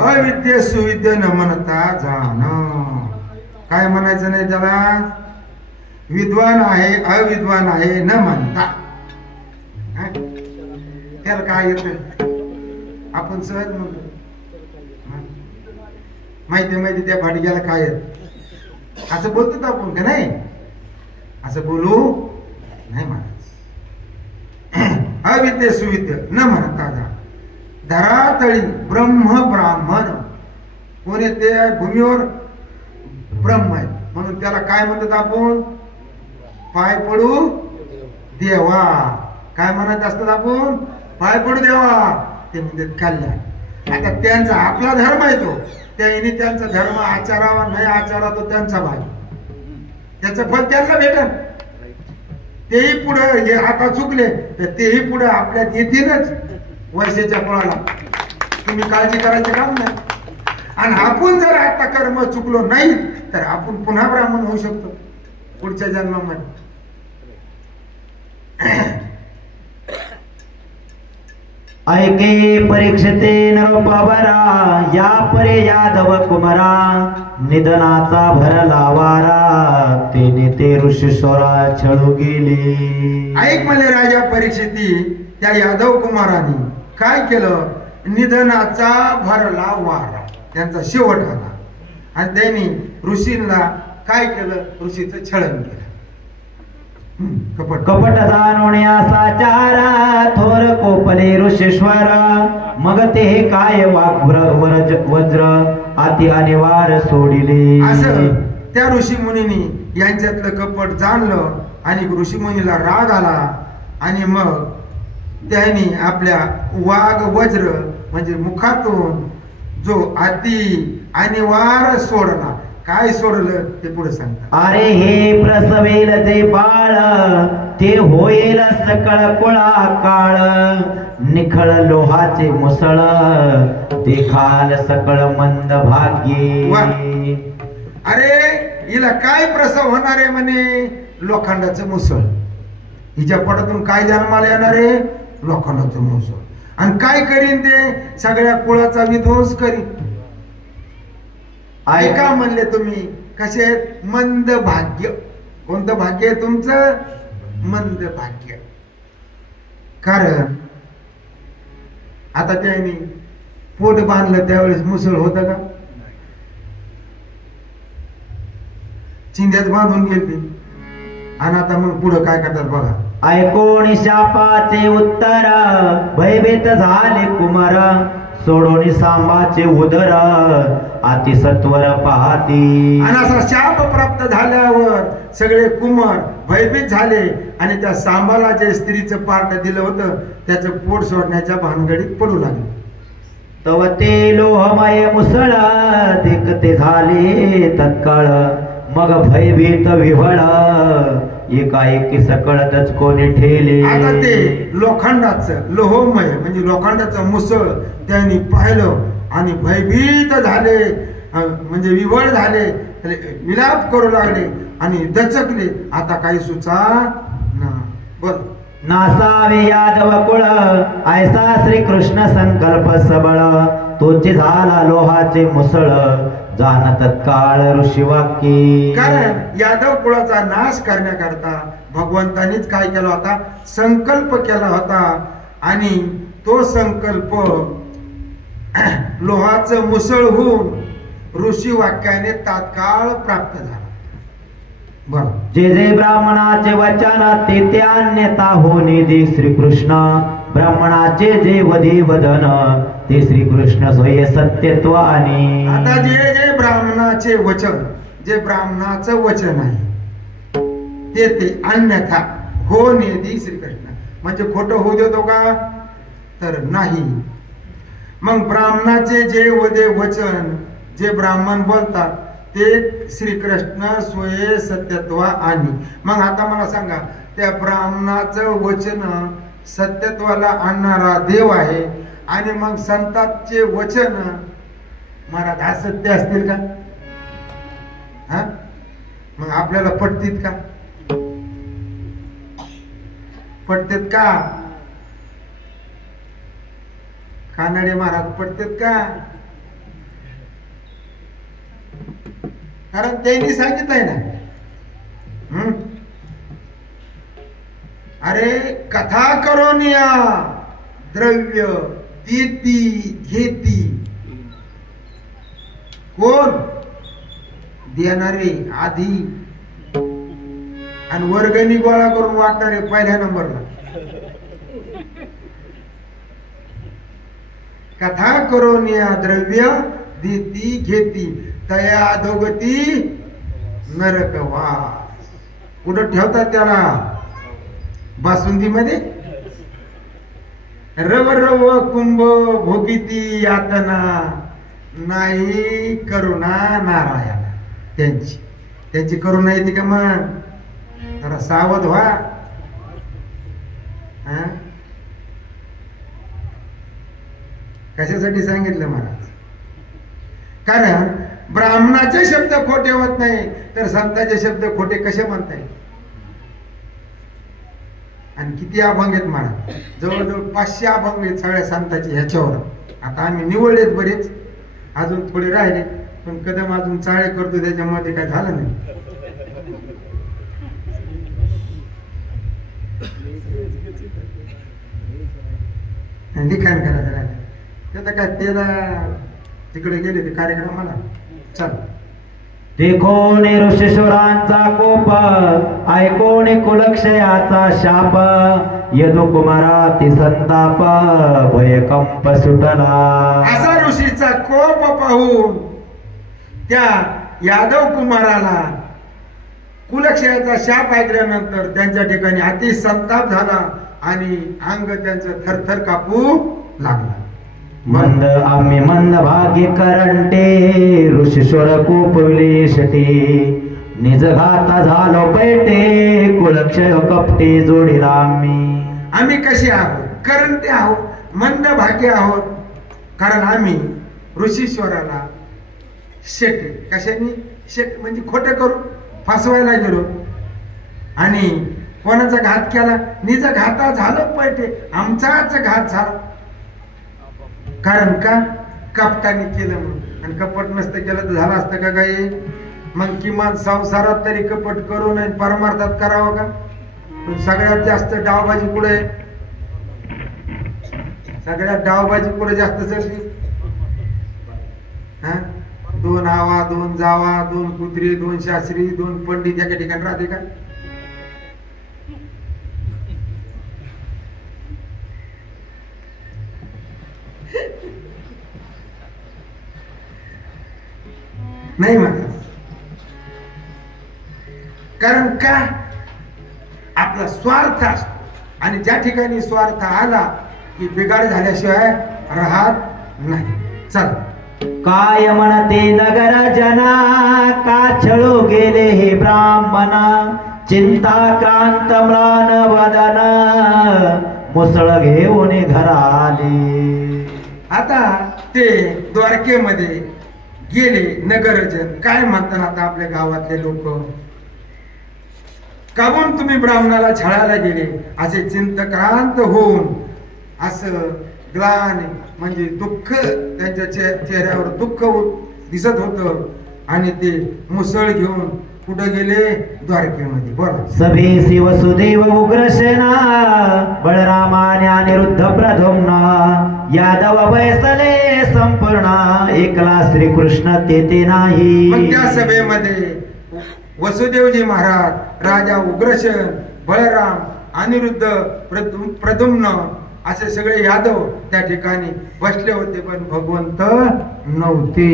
अविद्ये सुविद्ये न म्हणता जाण. काय म्हणायचं नाही त्याला? विद्वान आहे अविद्वान आहे न म्हणता. त्याला काय येत आपण सहज म्हणतो. माहिती त्या भाटग्याला काय येत असं बोलतो आपण का नाही? असं बोलू नाही महाराज. अविद्य सुविद्य न म्हणता धरातळी ब्रह्म ब्राह्मण कोणी ते भूमीवर ब्रह्म आहे म्हणून त्याला काय म्हणतात आपण? पाय पडू देवा. काय म्हणत असतात आपण? पाय पडू देवा. ते म्हणतात कल्याण. आता त्यांचा आपला धर्म आहे तो, त्याने त्यांचा धर्म आचारावा नाही आचारा तो त्यांचा भाग, त्याचं फळ त्यांना भेटल. तेही पुढे हे आता चुकले तर तेही पुढे आपल्यात येतीलच वर्षाच्या फळाला. तुम्ही काळजी करायचं काम नाही. आणि आपण जर आता कर्म चुकलो नाही तर आपण पुन्हा ब्राह्मण होऊ शकतो पुढच्या जन्मामध्ये. ऐके परीक्षिते नरोपवरा या परे यादव कुमारा निधनाचा भरला वारा तेने ते ऋषीश्वरा छळू गेले. ऐक म्हणले राजा परीक्षिती त्या यादव कुमाराने काय केलं? निधनाचा भरला वारा त्यांचा शेवट आला आणि त्यांनी ऋषींना काय केलं? ऋषीचं छळन केलं. कपट जाणवण्या साचारा थोर कोपले ऋषेश्वर मग ते काय वज्र अति अनिवार्य सोडिले. असं त्या ऋषी मुनींनी यांच्यातलं कपट जाणलं आणि ऋषी मुनीला राग आला आणि मग त्यांनी आपल्या वाघ वज्र म्हणजे मुखातून जो अति अनिवार्य सोडला. काय सोडलं ते पुढे सांगतात. अरे हे प्रसवेल जे बाळ ते होईल सकळ कुळा काळ निखळ लोहाचे मुसळ देखाल सकळ मंद भाग्ये. अरे हिला काय प्रसव होणार आहे म्हणे? लोखंडाचं मुसळ. हिच्या पोटातून काय जन्माला येणार आहे? लोखंडाचं मुसळ. आणि काय करीन ते? सगळ्या कुळाचा विध्वंस करीन. ऐका म्हणले तुम्ही कसे? मंद भाग्य. कोणतं भाग्य आहे तुमचं? मंद भाग्य. कारण आता त्यांनी पोट बांधलं त्यावेळेस मुसळ होत का? चिंध्यात बांधून गेली. आणि आता मग पुढे काय करतात बघा. ऐकोणी शापाचे उत्तर भयभीत झाले कुमार सोडोनी सांबाचे उदर अति सत्वर पाहती. आणि असा शाप प्राप्त झाल्यावर सगळे कुमार भयभीत झाले आणि त्या सांबाला जे स्त्रीचं पार्ट दिलं होतं त्याचं पोट सोडण्याच्या भानगडीत पडू लागले. तव ते लोहमय मुसळ देखते झाले तत्काळ मग भयभीत विव्हळ एकाएकी सकळतच कोणी ठेले. आता ते लोखंडाचं लोहमय म्हणजे लोखंडाचं मुसळ त्यांनी पाहिलं आणि भयभीत झाले म्हणजे विव्हळ झाले, विलाप करू लागले आणि दचकले. आता काही सुचा ना. बोल. नासावे यादव कुळ ऐसा श्री कृष्ण संकल्प सबळ तोचे झाला लोहाचे मुसळ जाण तत्काळ ऋषी वाक्ये. कारण यादव कुळाचा नाश करण्याकरता भगवंतानीच काय केला होता? संकल्प केला होता आणि तो संकल्प लोहाचं मुसळ होऊन ऋषी वाक्याने तात्काळ प्राप्त झाला. जे जे ब्राह्मणाचे वचन ते अन्यता होणे दे श्रीकृष्ण ब्राह्मणाचे जे वधे वदन ते श्रीकृष्ण स्वय सत्यत्व. आणि आता जे जे ब्राह्मणाचे वचन जे ब्राह्मणाचं वचन आहे ते अन्यथा होणे दे श्रीकृष्ण म्हणजे खोटं होऊ देतो का? तर नाही. मग ब्राह्मणाचे जे वधे वचन जे ब्राह्मण बोलतात ते श्रीकृष्ण स्वय सत्यत्व. आणि मग आता मला सांगा त्या ब्राह्मणाचं वचन सत्यत्वाला आणणारा देव आहे आणि मग संतांचे वचन महाराज असत्य असतील का? हा मग आपल्याला पटतील का? पटतात का? कानडे महाराज पटतात का? कारण त्यांनी सांगितलंय ना अरे कथा करोनिया द्रव्य देती घेती, कोण देणारे आधी आणि वर्गणी गोळा करून वाटणारे पहिल्या नंबरला. कथा करोनिया द्रव्य देती घेती, तया अधोगती नरकवास. कुठं ठेवतात त्याला? बासुंदी मध्ये. रव रव कुंभ भोगिती यातना, नाही करुणा नारायण. त्यांची करुणा येते का? मग जरा सावध व्हा. कशासाठी सांगितलं महाराज? कारण ब्राह्मणाचे शब्द खोटे होत नाही तर संतांचे शब्द खोटे कसे म्हणता येईल? आणि किती अभंग आहेत महाराज? जवळजवळ 500 अभंग आहेत सगळ्या संतांचे ह्याच्यावर. आता आम्ही निवडलेत बरेच, अजून थोडे राहिले, पण कदम अजून चाळे करतो त्याच्यामध्ये काय झालं नाही. लिखाण करायचं राहिलं त्याचं काय, त्याला तिकडे गेले ते कार्यक्रमाला. चल. देखोने ऋषीश्वरांचा कोप, ऐकोने कुलक्षयाचा शाप, यदुकुमारा ती संताप, भयकंप सुटला. असा ऋषीचा कोप पाहून त्या यादव कुमाराला कुलक्षयाचा शाप ऐकल्यानंतर त्यांच्या ठिकाणी अति संताप झाला आणि अंग त्यांचं थरथर कापू लागला. मंद आम्ही मंद भागी करंटे, ऋषीश्वर कोपविले शटे, निज घाता झालो पैटे, कुलक्षय कपटे जोडीला आम्ही कसे आहोत? करंटे आहोत, मंद भागी आहोत. कारण आम्ही ऋषीश्वराला शेटे, कशाने शेट म्हणजे खोटं करून फसवायला गेलो आणि कोणाचा घात केला? निज घाता झालं पैठे, आमचाच घात झाला. कारण का? कपटाने केलं म्हणून. आणि कपट नसतं केलं तर झालं असतं का काही? मग किमान संसारात तरी कपट करू नये, परमार्थात करावं का? पण सगळ्यात जास्त डावबाजी कुठे? सगळ्यात डावबाजी कुठे जास्त चलती? 2 आवा, 2 जावा, 2 कुत्री, 2 शास्त्री, 2 पंडित एका ठिकाणी राहते का? नाही म्हणतात. कारण का? आपला स्वार्थ असतो आणि ज्या ठिकाणी स्वार्थ आला की बिघाड झाल्याशिवाय राहत नाही. चल. काय म्हणते नगर जना, का छळू गेले हे ब्राह्मण, चिंताक्रांत म्लान वदन, मुसळ घेऊन घराले. आता ते द्वारकेमध्ये गेले नगरजन. काय म्हणतात आता आपल्या गावातले लोक? काहून तुम्ही ब्राह्मणाला छळायला गेले? असे चिंतक्रांत होऊन असं ग्लान म्हणजे दुःख त्यांच्या चेहऱ्यावर दुःख दिसत होतं आणि ते मुसळ घेऊन कुठे गेले? द्वारकेमध्ये. बोला. सभेसी वसुदेव उग्रसेना, बळरामाने अनिरुद्ध प्रद्युम्न, यादव बैसले संपूर्ण, एकला श्रीकृष्ण तेथे नाही. मग त्या सभेमध्ये वसुदेवजी महाराज, राजा उग्रसेन, बळराम, अनिरुद्ध प्रद्युम्न असे सगळे यादव त्या ठिकाणी बसले होते, पण भगवंत नव्हते.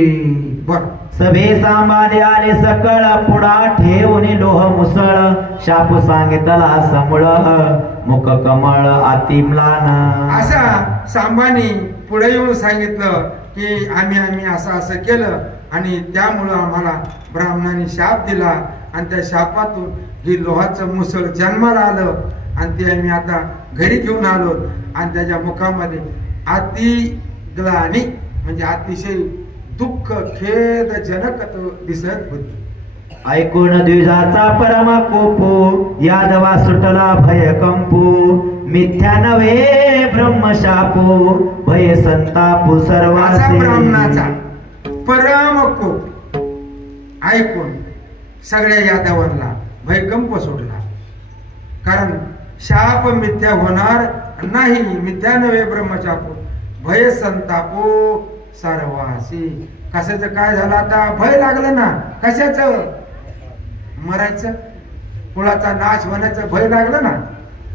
बर. सभे सामाने आले सकळ, पुढा ठेवून लोह मुसळ, शाप सांगितला समूळ, मुख कमळ अतिम्लान. असा सांबानी पुढे येऊन सांगितलं की आम्ही असं केलं आणि त्यामुळं आम्हाला ब्राह्मणाने शाप दिला आणि त्या शापातून ही लोहाचं मुसळ जन्माला आलं आणि ते आम्ही आता घरी घेऊन आलो. आणि त्याच्या मुखामध्ये अतिग्लानी म्हणजे अतिशय दुःख खेदजनक दिसत होती. ऐकून द्विजाचा परम कोपो, यादवा सुटला भय कंपू, मिथ्या नव्हे ब्रह्मशापो, भय संतापू सर्वांचे. ब्राह्मणाचा परम कोप ऐकून सगळ्या यादवांना भयकंप सुटला. कारण शाप मिथ्या होणार नाही. मिथ्या नव्हे ब्रह्मचापो भय संतापो सर्वासी. कशाचं काय झालं आता? भय लागलं ना. कशाचं? मरायचं, कुळाचा नाश होण्याचं भय लागलं ना.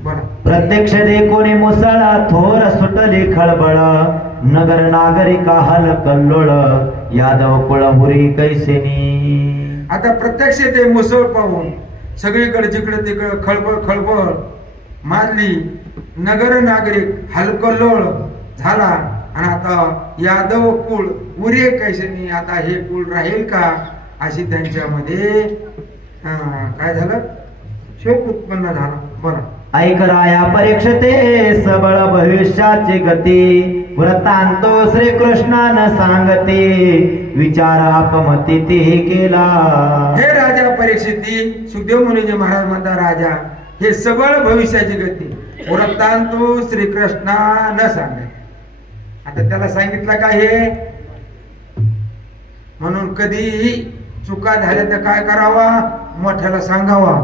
बरं, प्रत्यक्ष देखोनी मुसळा थोर सुटली खळबळ. नगर नागरिका हल कल्लोळ यादव कुळहुरी कैसेनी. आता प्रत्यक्ष ते मुसळ पाहून सगळीकडे जिकडे तिकडे खळबळ खळबळ मारली. नगर नागरिक हलकल्लोळ झाला. आणि आता यादव कुळ उरे कैसेनी. आता हे कुळ राहील का अशी त्यांच्यामध्ये काय झालं? शोक उत्पन्न झाला. बरं, ऐकराया परीक्षते सबळ भविष्याची गती. वृत्तांतो श्रीकृष्णानं सांगते विचार आपमती ते केला. हे राजा परीक्षिती, सुखदेव मुनीजी महाराज म्हणता राजा हे सबळ भविष्याची गती वृत्तांतो श्रीकृष्णानं सांगते. आता त्याला सांगितलं काय हे? म्हणून कधीही चुका झाल्या तर काय करावा? मोठ्याला सांगावा.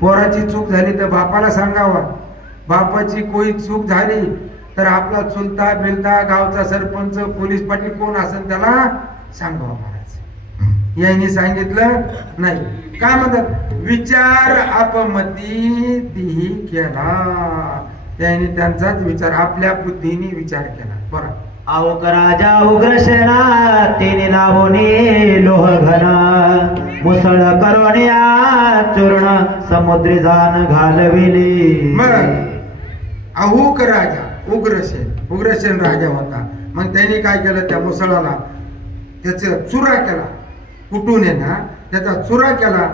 पोराची चूक झाली तर बापाला सांगावा. बापाची कोई चूक झाली तर आपला चुलता बिलता गावचा सरपंच पोलीस पाटील कोण असेल त्याला सांगावा. महाराज यांनी सांगितलं नाही. काय म्हणतात? विचार आपमती तिही केला. त्यांनी त्यांचाच विचार आपल्या बुद्धीने विचार केला. बरं, आवक राजा उग्रसेना तिने लावणे लोह घन. मुसळ करोनिया चूर्ण समुद्री जान घालविली. मग अहुक राजा उग्रसेन राजा होता. मग त्यांनी काय केलं? त्या मुसळाला त्याचा चुरा केला. कुठून आहे ना त्याचा चुरा केला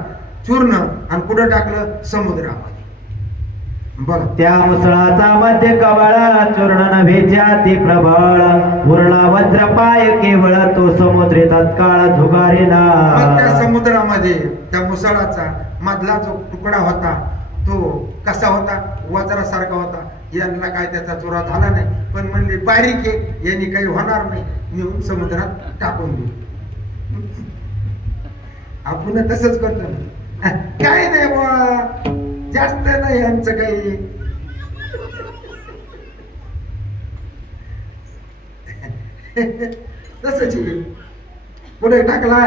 चूर्ण आणि कुठं टाकलं? समुद्रामध्ये. बरं, त्या मुसळाचा मध्य कवळ चूर्ण नभेच्या ती प्रबळ. उरला वज्रपाय केवळ तो समुद्री तत्काळ झुगारीला. मग त्या समुद्रामध्ये त्या मुसळाचा मधला जो तुकडा होता तो कसा होता? वज्रासारखा होता. यांना काय त्याचा चुरा झाला नाही. पण म्हणले बारीक आहे यांनी काही होणार नाही, नेऊन समुद्रात टाकून दे. आपण तसंच करतो ना. काय नाही बा, जास्त नाही यांचं काही. तसंच पुढे टाकला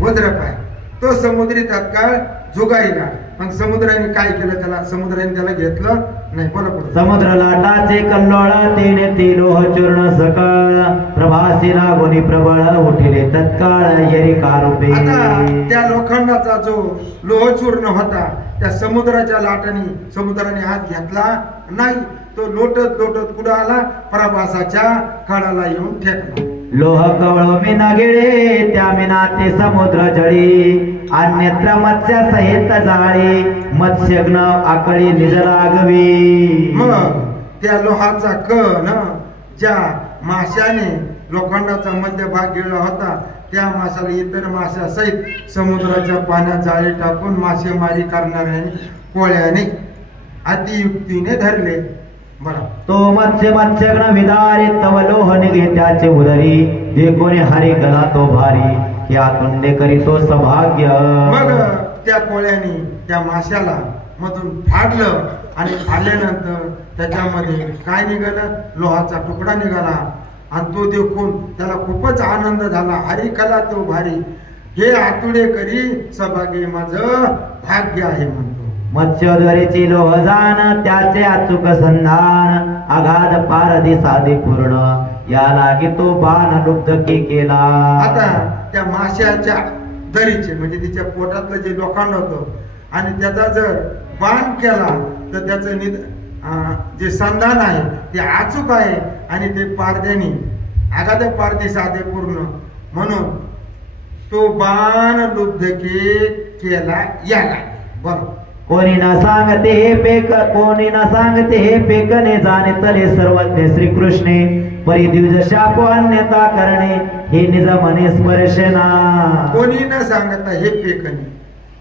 वज्रपाय. तो समुद्री तत्काळ झुगारीला. मग समुद्राने काय केलं? समुद्राने त्याला घेतलं नाही. बोला पुढे. समुद्र लाटाचे कल्लोळ तेने ती लोह चूर्ण सकळ. प्रभासी लागोनी प्रबळ उठिले तत्काळ यरिका रूपे. आता त्या लोखंडाचा जो लोह चूर्ण होता त्या समुद्राच्या लाटाने समुद्राने हात घेतला नाही. तो लोटत लोटत कुठं आला? प्रभासाच्या कडाला येऊन ठेकला. लोह कवळ मीना गिळे त्या मीनाते समुद्र जळी. अन्यत्र मत्स्य सहित जाळी मत्स्यग्न आकळी निज लागवी. मग त्या लोहाचा कण ज्या माशाने लोखंडाचा मध्यभाग गिळला होता त्या माशाला इतर माशा सहित समुद्राच्या पाण्यात जाळी टाकून मासेमारी करणाऱ्याने कोळ्याने अतियुक्तीने धरले. बरं, तो मत्स्यग्न विदारी तव लोह निघे त्याचे उदरी. देखोने हरी गला तो भारी यातून करी तो सौभाग्य. मग त्या कोळ्याने त्या माशाला मधून फाडलं आणि फाडल्यानंतर त्याच्यामध्ये काय निघालं? लोहाचा तुकडा निघाला. आणि तो देखून त्याला खूपच आनंद झाला. हरी कला तो भारी हे आतुडे करी सौभाग्य माझं भाग्य आहे म्हणतो. मत्स्योदरीची लोह जाण त्याचे अचूक संधान. अगाध पारदी साधी पूर्ण या लागी तो बाण लुब्ध की केला. आता त्या माशाच्या दरीचे म्हणजे तिच्या पोटातलं जे लोखंड होतं आणि त्याचा जर बाण केला तर त्याचं जे संधान आहे ते अचूक आहे आणि ते पारद्यानी अगाध पारदी साधे पूर्ण म्हणून तो बाण लुब्ध केला याला. बरं, कोणी न सांगते हे पेक कोणी न सांगते हे पेकने जाणे तले सर्वज्ञ श्रीकृष्णे. परी दिवस शाप अन्यता करणे हे निज मने स्पर्शना. कोणी न सांगता हे पेकने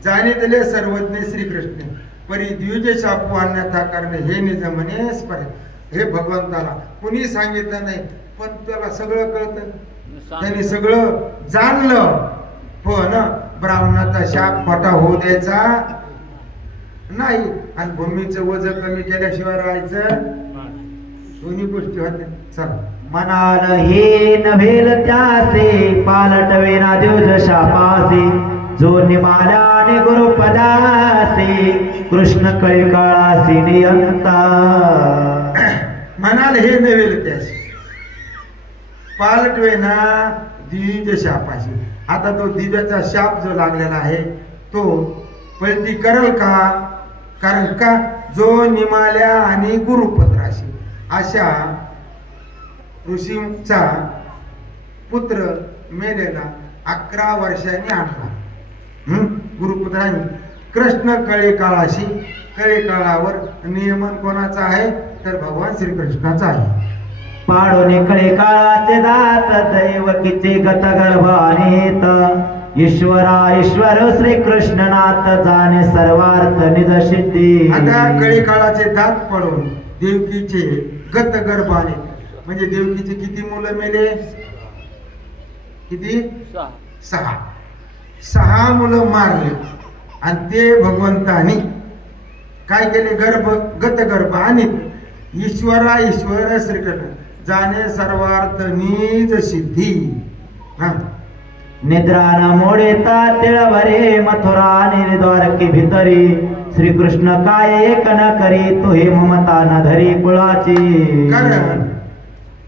जाणितले सर्वज्ञ श्रीकृष्ण. परी द्विज शाप अन्यथा करणे हे निज मने स्पर्श. हे भगवंताला कुणी सांगितलं नाही पण त्याला सगळं कळतं. त्यांनी सगळं जाणलं पण ब्राह्मणाचा शाप खोटा होऊ द्यायचा नाही. आणि भूमीचं वजन कमी केल्याशिवाय राहायचं दोन्ही गोष्टी होत्या. चला मनाल हे नव्हेल त्यासे पालटवेना देव जशा पासे जो निमाल्याने गुरुपदासे कृष्ण कळी काळासी नियंता. म्हणाल हे नव्हेल त्यासे पालटवेना दिव्य शापाशी. आता तो दिव्याचा शाप जो लागलेला आहे तो पलटी करल का? कारण का जो निमाल्या आणि गुरुपत्राशी अशा ऋषीचा पुत्र मेलेला 11 वर्षांनी आणला. गुरुपुत्रांनी कृष्ण कळे काळाशी. कळे काळावर नियमन कोणाचा आहे तर भगवान श्रीकृष्णाचा आहे. पाडोने कळे काळाचे दात दैवकीचे गत गर्भानेत ईश्वरा ईश्वर श्रीकृष्णनाथ जाणे सर्वार्थ निज सिद्धी. आता कळे काळाचे दात पडून देवकीचे गत गर्भाने म्हणजे देवकीचे किती मुलं मेले? किती? 6 मुलं मारले. आणि ते भगवंतानी काय केले? गत गर्भ आणि ईश्वरा ईश्वर श्रीकृष्ण जाणे सर्वार्थ निज सिद्धी. निद्रा न मोडेता तिळभरे मथुरा निर्द्वारकी भितरी श्रीकृष्ण काय एक न करी तुहे ममता न धरी कुळाची. कारण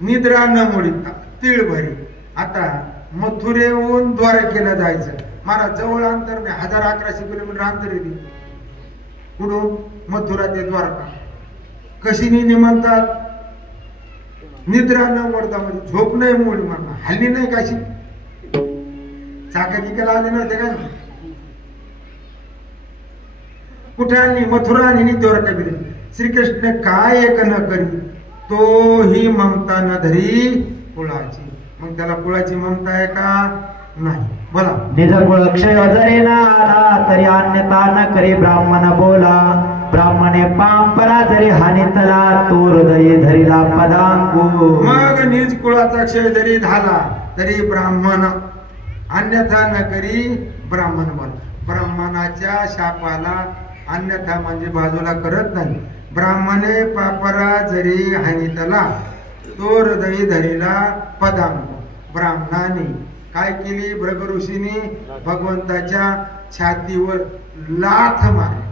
निद्रा न मोडिता तिळभरे. आता मथुरेहून द्वारकेला जायचं. महाराज जवळ अंतर नाही, 1100 किलोमीटर अंतर आहे. कुठून? मथुरा ते द्वारका. कशी निमंतात? निद्रा न मोडता म्हणजे झोप नाही मोडी म्हणा हल्ली नाही काशी चाकाचिकेला आले नव्हते का? कुठे आणली? मथुरा आणि द्वारका बिले. श्रीकृष्ण काय एक न करी तो ही ममता न धरी कुळाची. मग त्याला कुळाची ममता आहे का? नाही. बोला. निज कुळ क्षय जरी ना आला तरी अन्यता न करी ब्राह्मण बोला. ब्राह्मणे पांपरा जरी हानितला तो हृदय धरीला पदांकू. मग निज कुळाचा क्षय जरी झाला तरी ब्राह्मण अन्यथा न करी ब्राह्मण बोल. ब्राह्मणाच्या शापाला अन्यथा म्हणजे बाजूला करत नाही. ब्राह्मणे पापरा जरी हानितला तो हृदय धरीला पदांकू. ब्राह्मणाने काय केली? भृग ऋषीने भगवंताच्या छातीवर लाथ मारली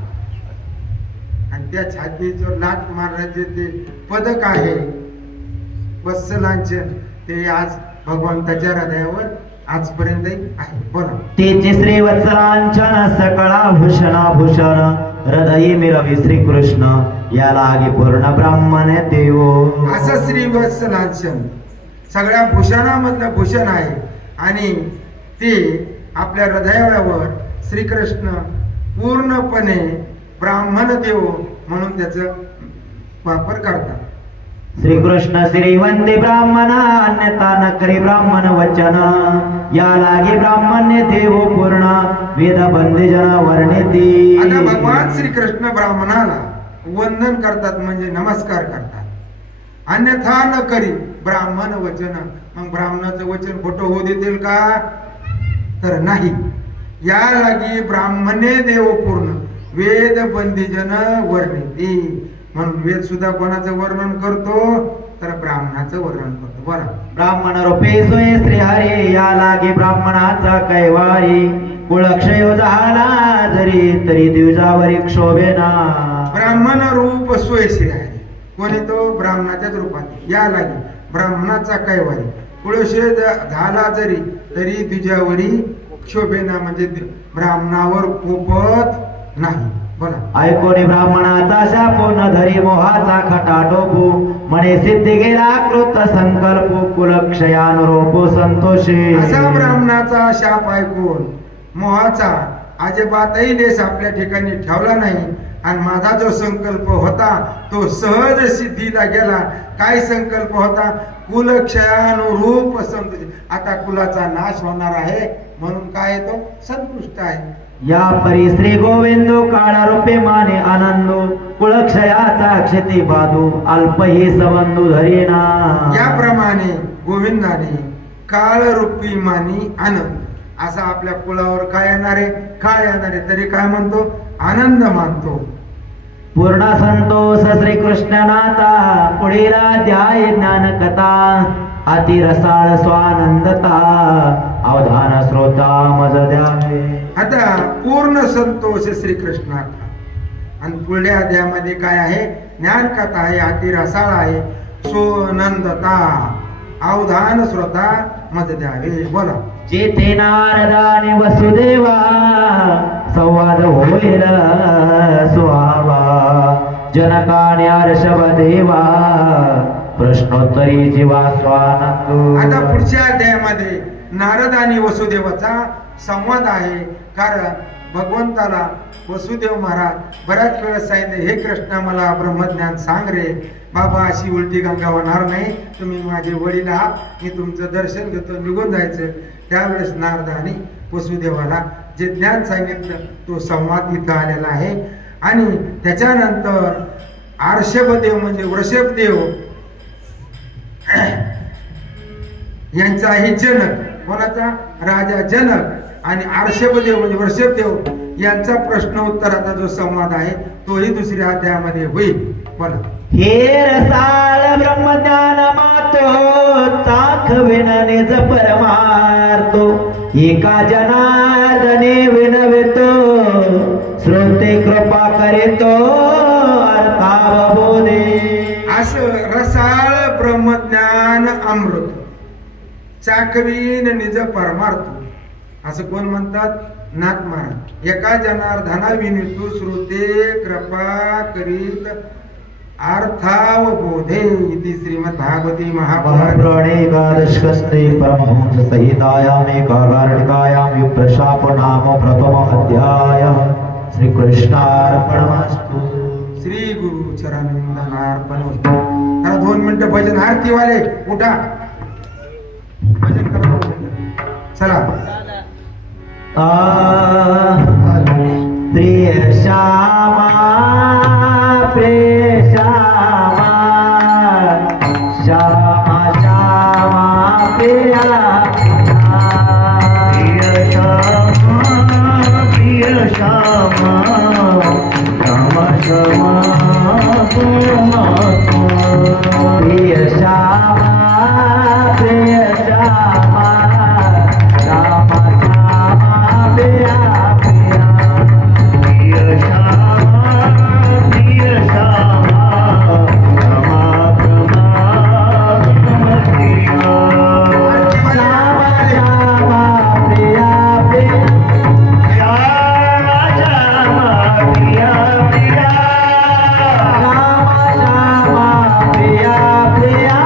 आणि त्या छातीवर लाथ मारण्याचे ते पदक आहे वत्सलांचन ते आज भगवंताच्या हृदयावर आजपर्यंत आहे. बोला. तेचे श्री वत्सलांचन सकळा भूषणा भूषण हृदयी मिरवी श्रीकृष्ण या लागे पूर्ण ब्राह्मण देव. असं श्री वत्सलांचन सगळ्या भूषणामधलं भूषण आहे आणि ते आपल्या हृदयावर श्रीकृष्ण पूर्णपणे ब्राह्मण देव म्हणून त्याचा वापर करतात. श्रीकृष्ण श्रीवंते ब्राह्मणा अन्यथा न करी ब्राह्मण वचन या लागे ब्राह्मण्य देव पूर्ण वेद बंदे जन वर्णिती. आता भगवान श्रीकृष्ण ब्राह्मणाला वंदन करतात म्हणजे नमस्कार करतात. अन्यथा न करी ब्राह्मण वचन. मग ब्राह्मणाचं वचन खोटं होऊ देतील का? तर नाही. या लागी ब्राह्मणे देव पूर्ण वेद बंदीजन वर्णिती. म्हणून वेद सुद्धा कोणाचं वर्णन करतो तर ब्राह्मणाचं वर्णन करतो. बरं. ब्राह्मण रूपे सोय श्री हरी या लागे ब्राह्मणाचा कैवारी कुळक्षय झाला जरी तरी दिवसावरी क्षोभेना. ब्राह्मण रूप सोय श्री हरी. कोणी? तो ब्राह्मणाच्याच रूपात. या लागे ब्राह्मणाचा कैवारी कुळक्षय झाला जरी तरी द्विजावरी क्षोभेना म्हणजे ब्राह्मणावर कोपत नाही. बोला. ऐकोनी ब्राह्मणाचा शापो न धरी मोहाचा खटा टोपू म्हणे सिद्धी गेला कृत संकल्प कुलक्षयानुरूपो संतोषी. असा ब्राह्मणाचा शाप ऐकून मोहाचा अजिबातही लेस आपल्या ठिकाणी ठेवला नाही आणि माझा जो संकल्प होता तो सहज सिद्धीला गेला. काय संकल्प होता? कुलक्षयानुरूप संतोषी. आता कुलाचा नाश होणार आहे म्हणून काय तो संतुष्ट आहे. या परी श्री गोविंदो काळा रूपे माने आनंदो कुळक्षयाचा क्षती बाधू अल्प ही संबंधू धरीना. याप्रमाणे गोविंदाने काळ रूपी मानी आनंद असा आपल्या कुळावर काय येणार आहे? काळ येणार आहे तरी काय म्हणतो? आनंद मानतो. पूर्ण संतोष श्री कृष्णनाथा पुढील अध्याय ज्ञान कथा अति रसाळ स्वानंदता अवधान श्रोता मज द्यावे. आता पूर्ण संतोष श्रीकृष्णाचा आणि पुढल्या अध्यायामध्ये काय आहे? ज्ञान कथा आहे, अति रसाळ आहे, सोनंदता अवधान श्रोता मज द्यावे. बोला. जेथे नारद आणि वसुदेवा संवाद होईल सुहावा जनकाने अर्षभ देवा प्रश्नोत्तरी जीवा स्वानंद. आता पुढच्या अध्यायामध्ये नारद आणि वसुदेवाचा संवाद आहे. कारण भगवंताला वसुदेव महाराज बऱ्याच वेळेस सांगितले, हे कृष्ण मला ब्रह्मज्ञान सांग रे बाबा, अशी उलटी गंगा होणार नाही, तुम्ही माझे वडील आहात, मी तुमचं दर्शन घेतो, निघून जायचं. त्यावेळेस नारद आणि वसुदेवाला जे ज्ञान सांगितलं तो संवाद इथं आलेला आहे. आणि त्याच्यानंतर आर्षभदेव म्हणजे वृषभदेव यांचाही जनक, कोणाचा? राजा जनक आणि आर्षभदेव म्हणजे वृषभदेव यांचा प्रश्न उत्तराचा जो संवाद आहे तोही दुसऱ्या अध्यायामध्ये होईल. बोला. हे रसाळ ब्रह्मज्ञान मातो चाखविन निज परमार्थो एका जनार्दने विनवितो श्रोते कृपा करीतो अर्थावबोधे. असं रसाळ ब्रह्मज्ञान अमृत चाखवीन निज परमार्थ असं कोण म्हणतात? नाथ महाराज. एका जनार्दना विनितू श्रोते कृपा करीत अर्थावबोधे. इति श्रीमद् भागवती महापुराणे एकादशकस्ते परमहंस संहितायाम एकागारणिकायाम युगप्रशाप नाम प्रथम अध्याय. श्री कृष्णार्पणमस्तु. श्री गुरु चरणार्पणमस्तु. 2 मिनिटं भजन आरती वाले उठा, भजन करा. चला. प्रिय श्यामा प्रिय श्यामा श्यामा श्यामा प्रिया प्रिय श्यामा प्रिय श्यामा श्यामा श्यामा प्रिय श्यामा प्रिय श्यामा श्यामा प्रिया प्रिया प्रिय श्यामा प्रिय श्यामा रमा प्रमा प्रिया श्यामा श्यामा प्रिया प्रिया श्यामा श्यामा प्रिया प्रिया श्यामा श्यामा प्रिया प्रिया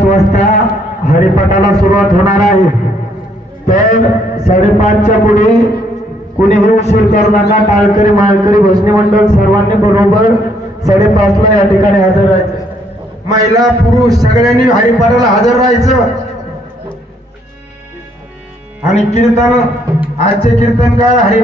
5:30 वाजता हरिपाठाला सुरुवात होणार आहे. तर 5:30च्या पुढे कुणीही उशीर करू नका. टाळकरी माळकरी भजनी मंडळ सर्वांनी बरोबर 5:30ला या ठिकाणी हजर राहायचं. महिला पुरुष सगळ्यांनी हरिपाठाला हजर राहायचं. आणि कीर्तन आजचे कीर्तनकार हरि